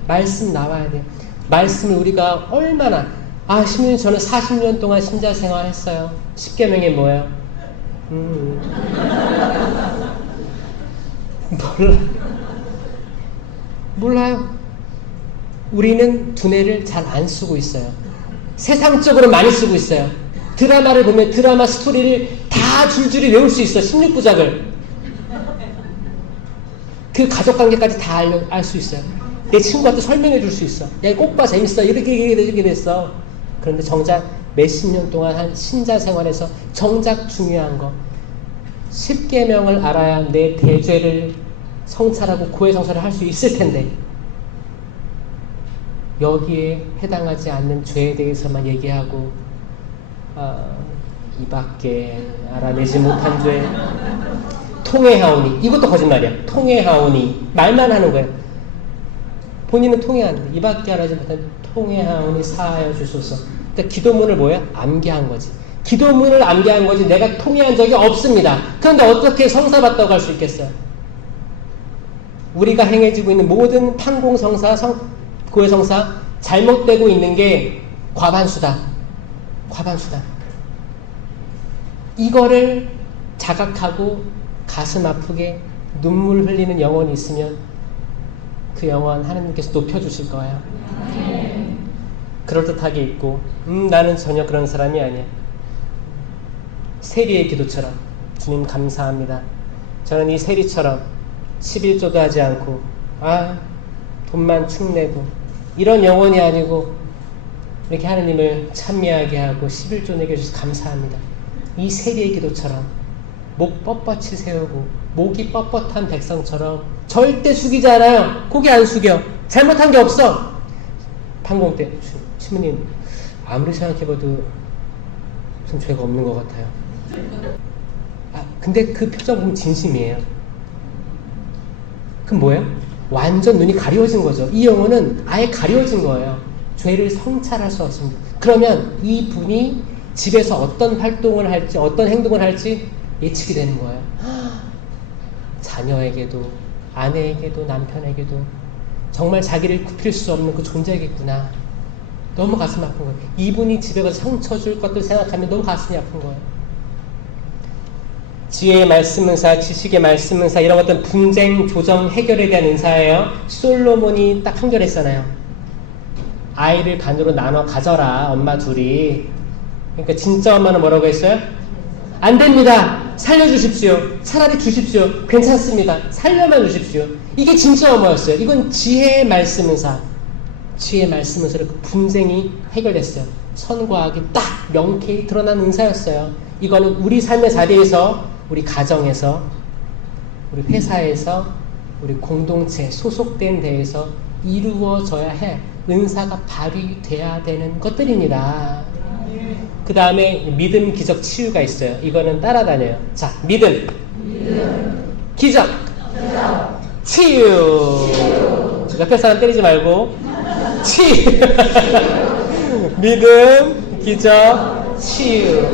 말씀 나와야 돼요. 말씀을 우리가 얼마나, 신부님 저는 40년 동안 신자 생활 했어요. 10계명이 뭐예요? 몰라요. 우리는 두뇌를 잘 안 쓰고 있어요. 세상적으로 많이 쓰고 있어요. 드라마를 보면 드라마 스토리를 다 줄줄이 외울 수 있어. 16부작을. 그 가족관계까지 다 알 수 있어요. 내 친구한테 설명해 줄 수 있어. 야, 꼭 봐, 재밌어. 이렇게 됐어. 그런데 정작 몇십 년 동안 한 신자 생활에서 정작 중요한 거 10계명을 알아야 내 대죄를 성찰하고 고해성사를 할 수 있을 텐데 여기에 해당하지 않는 죄에 대해서만 얘기하고 이 밖에 알아내지 못한 죄 통회하오니, 이것도 거짓말이야. 통회하오니 말만 하는 거야. 본인은 통회하는데 이 밖에 알아내지 못한 통회하오니 사하여 주소서. 그러니까 기도문을 뭐야? 암기한 거지. 기도문을 암기한 거지 내가 통회한 적이 없습니다. 그런데 어떻게 성사받다고 할 수 있겠어요? 우리가 행해지고 있는 모든 판공성사, 고해성사 잘못되고 있는 게 과반수다. 이거를 자각하고 가슴 아프게 눈물 흘리는 영혼이 있으면 그 영혼 하나님께서 높여주실 거예요. 그럴듯하게 있고 나는 전혀 그런 사람이 아니야. 세리의 기도처럼 주님 감사합니다. 저는 이 세리처럼 11조도 하지 않고 돈만 축내고 이런 영혼이 아니고 이렇게 하느님을 찬미하게 하고 11조 내게 주셔서 감사합니다. 이 세리의 기도처럼 목 뻣뻣이 세우고 목이 뻣뻣한 백성처럼 절대 숙이지 않아요. 고개 안 숙여. 잘못한 게 없어. 판공 때 신부님 아무리 생각해봐도 무슨 죄가 없는 것 같아요. 근데 그 표정 보면 진심이에요. 그럼 뭐예요? 완전 눈이 가려워진 거죠. 이 영혼은 아예 가려워진 거예요. 죄를 성찰할 수 없습니다. 그러면 이 분이 집에서 어떤 활동을 할지 어떤 행동을 할지 예측이 되는 거예요. 자녀에게도 아내에게도 남편에게도 정말 자기를 굽힐 수 없는 그 존재겠구나. 너무 가슴 아픈 거예요. 이분이 집에 가서 상처 줄 것들 생각하면 너무 가슴이 아픈 거예요. 지혜의 말씀 은사, 지식의 말씀 은사 이런 것들은 분쟁, 조정, 해결에 대한 은사예요. 솔로몬이 딱 판결했잖아요. 아이를 반으로 나눠 가져라 엄마 둘이. 그러니까 진짜 엄마는 뭐라고 했어요? 안 됩니다. 살려주십시오. 차라리 주십시오. 괜찮습니다. 살려만 주십시오. 이게 진짜 엄마였어요. 이건 지혜의 말씀 은사. 지혜의 말씀 은사로 그 분쟁이 해결됐어요. 선과 악이 딱 명쾌히 드러난 은사였어요. 이거는 우리 삶의 자리에서, 우리 가정에서, 우리 회사에서, 우리 공동체, 소속된 데에서 이루어져야 해. 은사가 발휘돼야 되는 것들입니다. 그 다음에 믿음, 기적, 치유가 있어요. 이거는 따라다녀요. 자, 믿음, 기적, 치유. 옆에 사람 때리지 말고 치유. 믿음, 기적, 치유.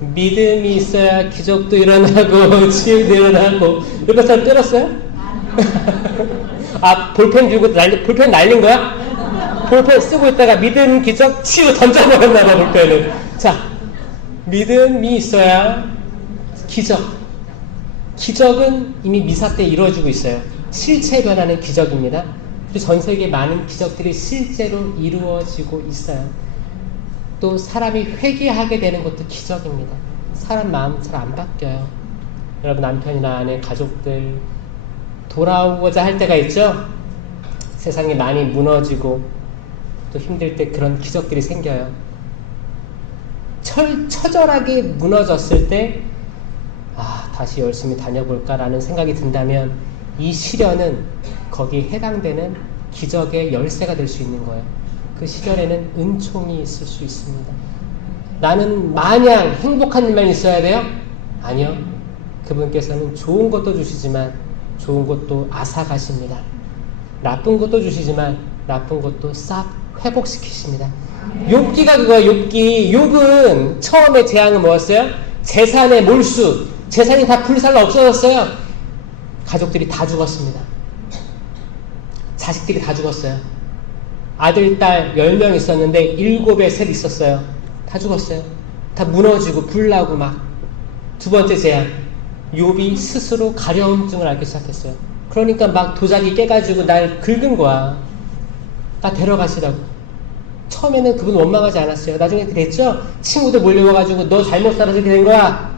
믿음이 있어야 기적도 일어나고 치유도 일어나고. 옆에 사람 때렸어요? 볼펜 들고 볼펜 날린 거야? 볼펜 쓰고 있다가 믿음, 기적, 치유 던져버렸나봐 볼펜을. 자, 믿음이 있어야 기적은 이미 미사 때 이루어지고 있어요. 실체 변화는 기적입니다. 그리고 전 세계 많은 기적들이 실제로 이루어지고 있어요. 또 사람이 회개하게 되는 것도 기적입니다. 사람 마음 잘 안 바뀌어요. 여러분 남편이나 아내, 가족들 돌아오고자 할 때가 있죠? 세상이 많이 무너지고 또 힘들 때 그런 기적들이 생겨요. 처절하게 무너졌을 때 다시 열심히 다녀볼까라는 생각이 든다면 이 시련은 거기에 해당되는 기적의 열쇠가 될 수 있는 거예요. 그 시련에는 은총이 있을 수 있습니다. 나는 마냥 행복한 일만 있어야 돼요? 아니요. 그분께서는 좋은 것도 주시지만 좋은 것도 앗아가십니다. 나쁜 것도 주시지만 나쁜 것도 싹 회복시키십니다. 욥기가 그거예요. 욥은 처음에 재앙은 뭐였어요? 재산의 몰수, 재산이 다 불살라 없어졌어요. 가족들이 다 죽었습니다. 자식들이 다 죽었어요. 아들, 딸 10명 있었는데 7의 셋 있었어요. 다 죽었어요. 다 무너지고 불나고 막. 두 번째 재앙, 욥이 스스로 가려움증을 앓기 시작했어요. 그러니까 막 도자기 깨가지고 날 긁은 거야. 나 데려가시라고. 처음에는 그분 원망하지 않았어요. 나중에 됐죠? 친구들 몰려와가지고 너 잘못 살아서 이렇게 된 거야.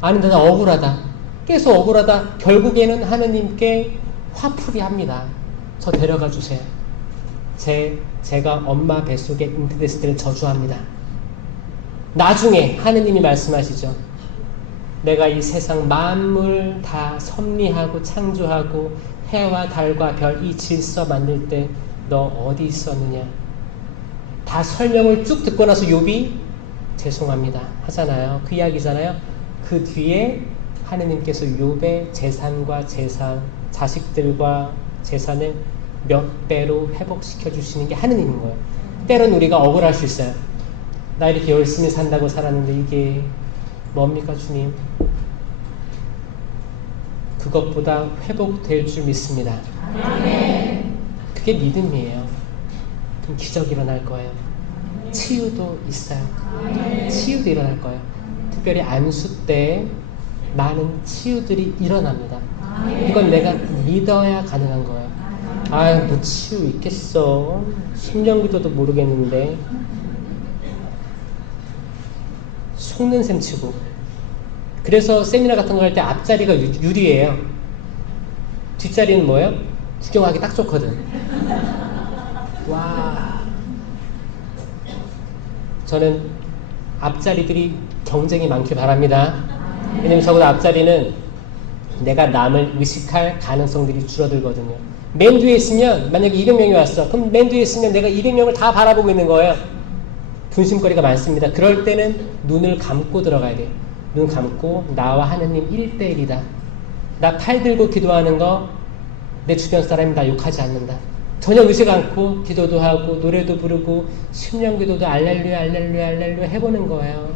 아닌데 나 억울하다. 계속 억울하다. 결국에는 하느님께 화풀이 합니다. 저 데려가 주세요. 제가 엄마 뱃속에 잉태됐을 때를 저주합니다. 나중에 하느님이 말씀하시죠. 내가 이 세상 만물 다 섭리하고 창조하고 해와 달과 별 이 질서 만들 때 너 어디 있었느냐. 다 설명을 쭉 듣고 나서 욥이 죄송합니다 하잖아요. 그 이야기잖아요. 그 뒤에 하느님께서 욥의 재산과 재산, 자식들과 재산을 몇 배로 회복시켜 주시는 게 하느님인 거예요. 때론 우리가 억울할 수 있어요. 나 이렇게 열심히 산다고 살았는데 이게 뭡니까 주님? 그것보다 회복될 줄 믿습니다. 아멘. 그게 믿음이에요. 그럼 기적이 일어날 거예요. 치유도 있어요. 치유도 일어날 거예요. 특별히 안수 때 많은 치유들이 일어납니다. 이건 내가 믿어야 가능한 거예요. 아유, 뭐 치유 있겠어. 10년 기도도 모르겠는데. 속는 셈 치고. 그래서 세미나 같은 거 할 때 앞자리가 유리예요. 뒷자리는 뭐예요? 구경하기 딱 좋거든. 와. 저는 앞자리들이 경쟁이 많길 바랍니다. 왜냐면 적어도 앞자리는 내가 남을 의식할 가능성들이 줄어들거든요. 맨 뒤에 있으면 만약에 200명이 왔어. 그럼 맨 뒤에 있으면 내가 200명을 다 바라보고 있는 거예요. 분심거리가 많습니다. 그럴 때는 눈을 감고 들어가야 돼요. 눈 감고 나와 하느님 1대1이다. 나 팔 들고 기도하는 거 내 주변 사람이 나 욕하지 않는다. 전혀 의식 않고 기도도 하고 노래도 부르고 심령 기도도 알렐루야 알렐루야 알렐루야 해보는 거예요.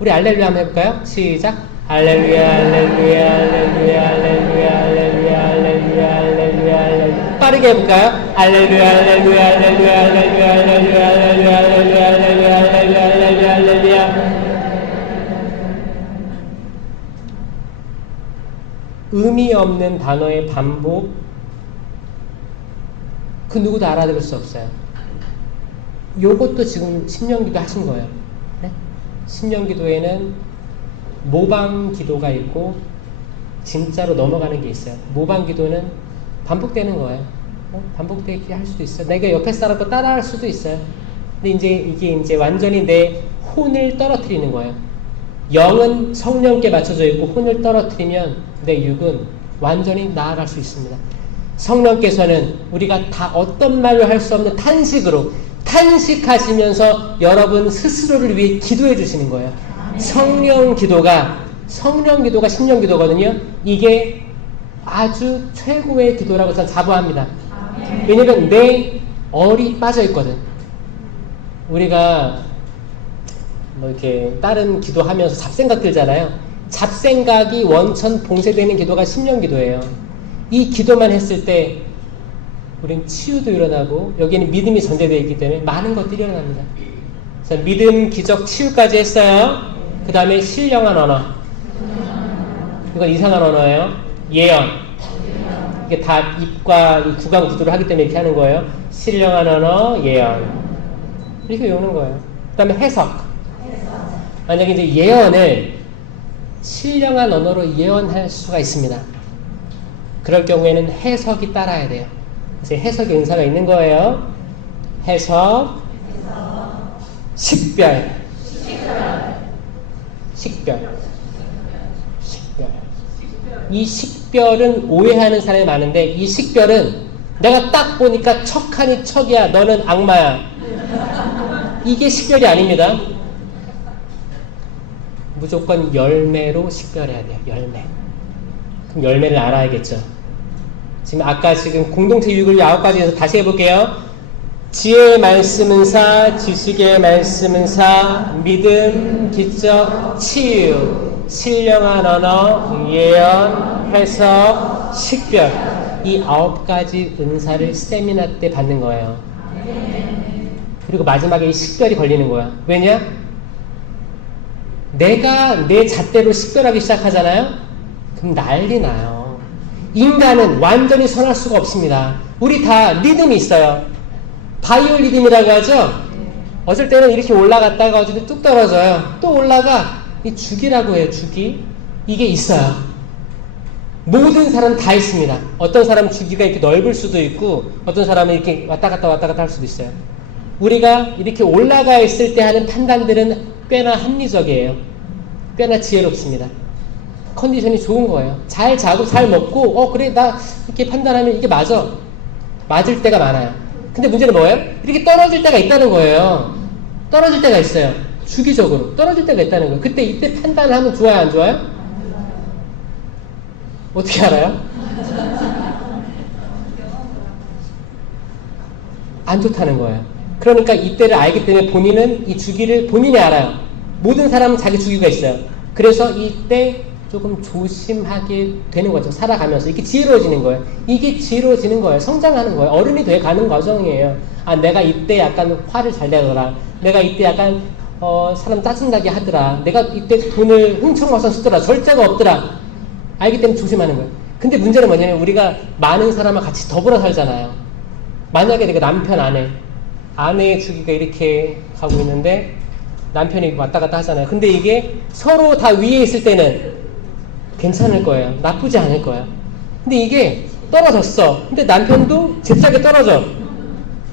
우리 알렐루야 한번 해볼까요? 시작. 알렐루야 알렐루야 알렐루야 알렐루야 알렐루야 알렐루야 알렐루야 알렐루야. 빠르게 해볼까요? 알렐루야 알렐루야 알렐루야 알렐루야 알렐루야 알렐루야 알렐루야 알렐루야 알렐루야 알렐루야 알렐루야. 의미 없는 단어의 반복, 그 누구도 알아들을 수 없어요. 요것도 지금 신명기도 하신 거예요. 네? 신명기도에는 모방기도가 있고 진짜로 넘어가는 게 있어요. 모방기도는 반복되는 거예요. 반복되게 할 수도 있어요. 내가 옆에 사람도 따라할 수도 있어요. 근데 이게 이제 완전히 내 혼을 떨어뜨리는 거예요. 영은 성령께 맞춰져 있고 혼을 떨어뜨리면 내 육은 완전히 나아갈 수 있습니다. 성령께서는 우리가 다 어떤 말로 할 수 없는 탄식으로 탄식하시면서 여러분 스스로를 위해 기도해 주시는 거예요. 성령 기도가 신령 기도거든요. 이게 아주 최고의 기도라고 저는 자부합니다. 왜냐면 내 얼이 빠져 있거든. 우리가 뭐 이렇게 다른 기도하면서 잡생각 들잖아요. 잡생각이 원천 봉쇄되는 기도가 신령 기도예요. 이 기도만 했을 때 우리는 치유도 일어나고 여기는 믿음이 전제되어 있기 때문에 많은 것들이 일어납니다. 그래서 믿음, 기적, 치유까지 했어요. 그 다음에 신령한 언어. 이건 이상한 언어예요. 예언. 이게 다 입과 이 구강 구조를 하기 때문에 이렇게 하는 거예요. 신령한 언어, 예언. 이렇게 외우는 거예요. 그 다음에 해석. 만약에 이제 예언을 신령한 언어로 예언할 수가 있습니다. 그럴 경우에는 해석이 따라야 돼요. 그래서 해석의 은사가 있는 거예요. 해석, 식별. 이 식별은 오해하는 사람이 많은데 이 식별은 내가 딱 보니까 척하니 척이야. 너는 악마야. 이게 식별이 아닙니다. 무조건 열매로 식별해야 돼요. 열매. 그럼 열매를 알아야겠죠. 지금 공동체 유익을 9가지에서 다시 해볼게요. 지혜의 말씀은 사, 지식의 말씀은 사, 믿음, 기적, 치유, 신령한 언어, 예언, 해석, 식별. 이 9가지 은사를 세미나 때 받는 거예요. 그리고 마지막에 이 식별이 걸리는 거야. 왜냐? 내가 내 잣대로 식별하기 시작하잖아요? 그럼 난리 나요. 인간은 완전히 선할 수가 없습니다. 우리 다 리듬이 있어요. 바이오 리듬이라고 하죠? 어쩔 때는 이렇게 올라갔다가 어쩔 때 뚝 떨어져요. 또 올라가. 이 주기라고 해요, 주기. 이게 있어요. 모든 사람 다 있습니다. 어떤 사람은 주기가 이렇게 넓을 수도 있고, 어떤 사람은 이렇게 왔다 갔다 할 수도 있어요. 우리가 이렇게 올라가 있을 때 하는 판단들은 꽤나 합리적이에요. 꽤나 지혜롭습니다. 컨디션이 좋은 거예요. 잘 자고 잘 먹고 그래 나 이렇게 판단하면 이게 맞아. 맞을 때가 많아요. 근데 문제는 뭐예요? 이렇게 떨어질 때가 있다는 거예요. 떨어질 때가 있어요. 주기적으로 떨어질 때가 있다는 거예요. 그때 이때 판단을 하면 좋아요, 안 좋아요? 어떻게 알아요? 안 좋다는 거예요. 그러니까 이때를 알기 때문에 본인은 이 주기를 본인이 알아요. 모든 사람은 자기 주기가 있어요. 그래서 이때 조금 조심하게 되는 거죠. 살아가면서 이게 지혜로워지는 거예요. 이게 지혜로워지는 거예요. 성장하는 거예요. 어른이 돼가는 과정이에요. 아, 내가 이때 약간 화를 잘 내더라. 내가 이때 약간 사람 짜증나게 하더라. 내가 이때 돈을 흥청망청 쓰더라. 절대가 없더라. 알기 때문에 조심하는 거예요. 근데 문제는 뭐냐면 우리가 많은 사람과 같이 더불어 살잖아요. 만약에 내가 남편 아내의 주기가 이렇게 가고 있는데 남편이 왔다 갔다 하잖아요. 근데 이게 서로 다 위에 있을 때는 괜찮을 거예요. 나쁘지 않을 거예요. 근데 이게 떨어졌어. 근데 남편도 제 짝에 떨어져.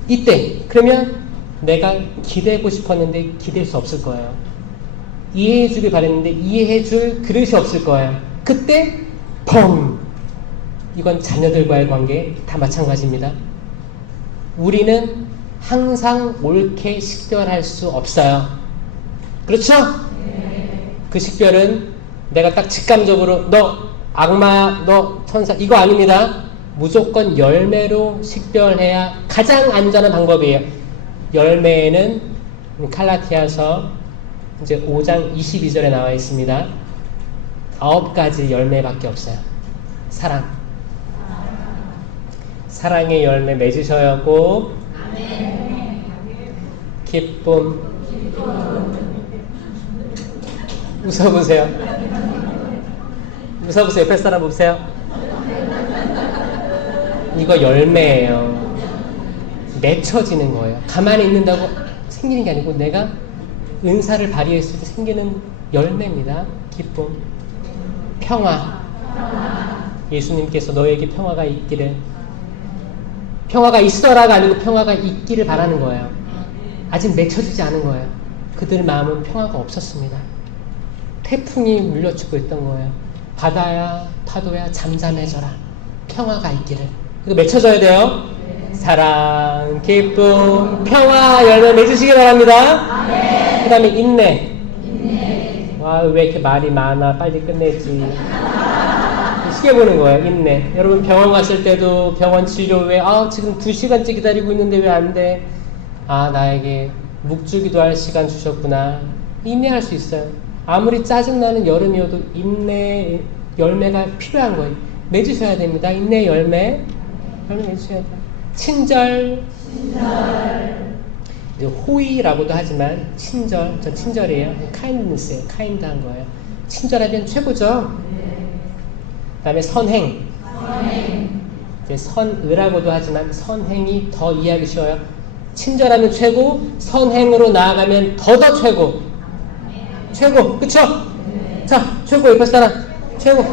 이때 그러면 내가 기대고 싶었는데 기댈 수 없을 거예요. 이해해 주길 바랬는데 이해해 줄 그릇이 없을 거예요. 그때 펑! 이건 자녀들과의 관계 다 마찬가지입니다. 우리는 항상 옳게 식별할 수 없어요. 그렇죠? 그 식별은 내가 딱 직감적으로 너 악마야, 너 천사 이거 아닙니다. 무조건 열매로 식별해야 가장 안전한 방법이에요. 열매에는 갈라디아서 이제 5장 22절에 나와 있습니다. 9가지 열매밖에 없어요. 사랑의 열매 맺으셔야 하고, 기쁨. 웃어보세요. 옆에 사람 보세요. 이거 열매예요. 맺혀지는 거예요. 가만히 있는다고 생기는 게 아니고 내가 은사를 발휘했을 때 생기는 열매입니다. 기쁨. 평화. 예수님께서 너에게 평화가 있기를, 평화가 있어라가 아니고 평화가 있기를 바라는 거예요. 아직 맺혀지지 않은 거예요. 그들 마음은 평화가 없었습니다. 태풍이 물려치고 있던 거예요. 바다야 파도야 잠잠해져라. 평화가 있기를. 이거 맺혀져야 돼요. 사랑, 기쁨, 평화 열매 맺으시기 바랍니다. 그 다음에 인내. 와, 왜 이렇게 말이 많아. 빨리 끝내지. 시계 보는 거예요. 인내. 여러분 병원 갔을 때도 병원 치료 왜 지금 2시간째 기다리고 있는데 왜 안 돼? 나에게 묵주기도 할 시간 주셨구나. 인내할 수 있어요. 아무리 짜증나는 여름이어도 인내 열매가 필요한 거예요. 맺으셔야 됩니다. 인내 열매 맺으셔야 돼요. 친절. 이제 호의라고도 하지만 친절, 저 친절이에요. kindness예요. kind한 거예요. 친절하면 최고죠. 그 다음에 선행. 이제 선의라고도 하지만 선행이 더 이해하기 쉬워요. 친절하면 최고, 선행으로 나아가면 더 최고. 최고, 그쵸? 자, 최고, 옆에 사람. 최고.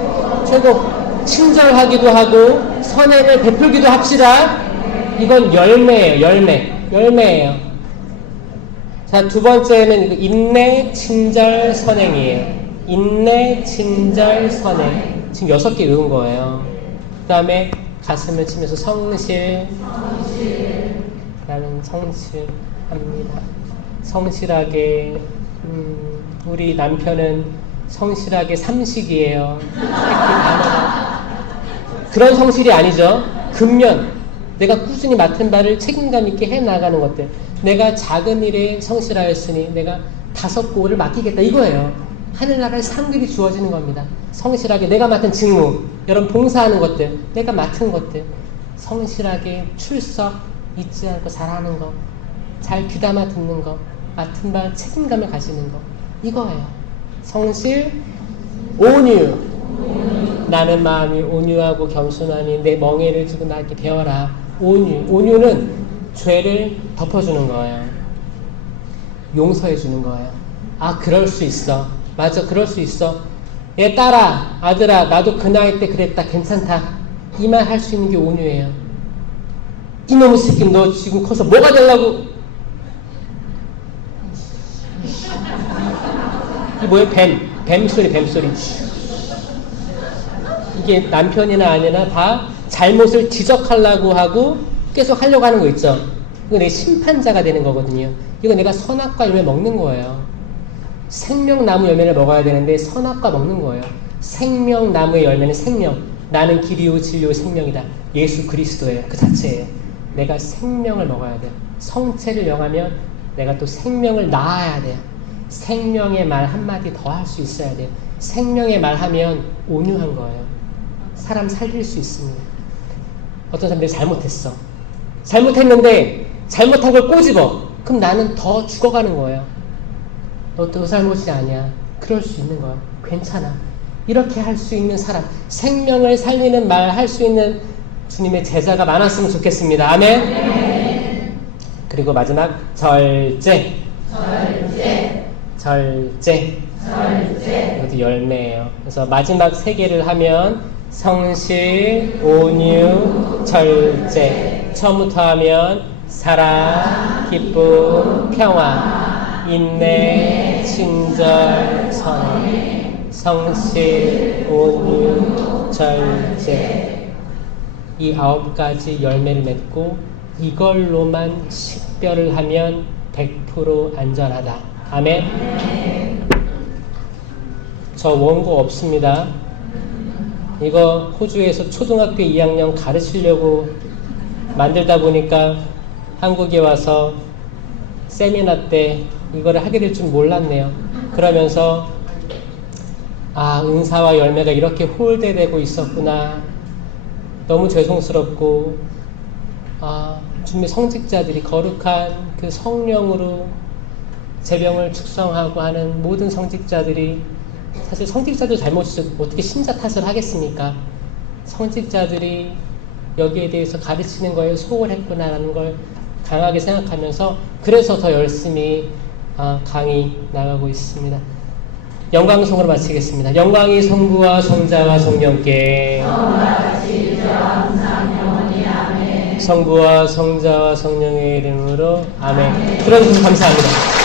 친절하기도 하고, 선행을 베풀기도 합시다. 이건 열매예요, 열매예요. 자, 두 번째는 인내, 친절, 선행이에요. 인내, 친절, 선행. 지금 6개 외운 거예요. 그 다음에 가슴을 치면서 성실. 나는 성실합니다. 성실하게. 우리 남편은 성실하게 삼식이에요. 그런 성실이 아니죠. 근면. 내가 꾸준히 맡은 바를 책임감 있게 해나가는 것들. 내가 작은 일에 성실하였으니 내가 5고를 맡기겠다 이거예요. 하늘나라의 상들이 주어지는 겁니다. 성실하게 내가 맡은 직무, 여러분 봉사하는 것들, 내가 맡은 것들 성실하게 출석 잊지 않고 잘하는 거, 잘 귀담아 듣는 거, 맡은 바 책임감을 가지는 거 이거예요. 성실, 온유. 나는 마음이 온유하고 겸손하니 내 멍에를 주고 나에게 배워라. 온유. 온유는 죄를 덮어주는 거예요. 용서해 주는 거예요. 아, 그럴 수 있어. 맞아, 그럴 수 있어. 얘 딸아, 아들아, 나도 그 나이 때 그랬다. 괜찮다. 이 말 할 수 있는 게 온유예요. 이놈의 새끼, 너 지금 커서 뭐가 되려고? 이게 뭐예요? 뱀소리. 이게 남편이나 아내나 다 잘못을 지적하려고 하고 계속 하려고 하는 거 있죠. 이거 내 심판자가 되는 거거든요. 이거 내가 선악과 열매 먹는 거예요. 생명나무 열매를 먹어야 되는데 선악과 먹는 거예요. 생명나무의 열매는 생명. 나는 길이요 진리요 생명이다. 예수 그리스도예요. 그 자체예요. 내가 생명을 먹어야 돼요. 성체를 영하면 내가 또 생명을 낳아야 돼요. 생명의 말 한마디 더 할 수 있어야 돼요. 생명의 말 하면 온유한 거예요. 사람 살릴 수 있습니다. 어떤 사람들이 잘못했어. 잘못했는데 잘못한 걸 꼬집어. 그럼 나는 더 죽어가는 거예요. 너 그 잘못이 아니야. 그럴 수 있는 거야. 괜찮아. 이렇게 할 수 있는 사람, 생명을 살리는 말 할 수 있는 주님의 제자가 많았으면 좋겠습니다. 아멘. 네. 그리고 마지막 절제. 이것도 열매예요. 그래서 마지막 3개를 하면 성실, 온유, 절제. 처음부터 하면 사랑, 기쁨, 평화, 인내, 친절, 선행, 성실, 온유, 절제. 이 9가지 열매를 맺고 이걸로만 식별을 하면 100% 안전하다. 아멘. 저 원고 없습니다. 이거 호주에서 초등학교 2학년 가르치려고 만들다 보니까 한국에 와서 세미나 때 이거를 하게 될 줄 몰랐네요. 그러면서 아, 은사와 열매가 이렇게 홀대되고 있었구나. 너무 죄송스럽고 주님의 성직자들이 거룩한 그 성령으로 제병을 축성하고 하는 모든 성직자들이 사실 성직자들 잘못이죠. 어떻게 신자 탓을 하겠습니까? 성직자들이 여기에 대해서 가르치는 거에 소홀했구나라는 걸 강하게 생각하면서 그래서 더 열심히 강의 나가고 있습니다. 영광송으로 마치겠습니다. 영광이 성부와 성자와 성령께 성부와 성자와 성령의 이름으로 아멘. 들어주셔서 감사합니다.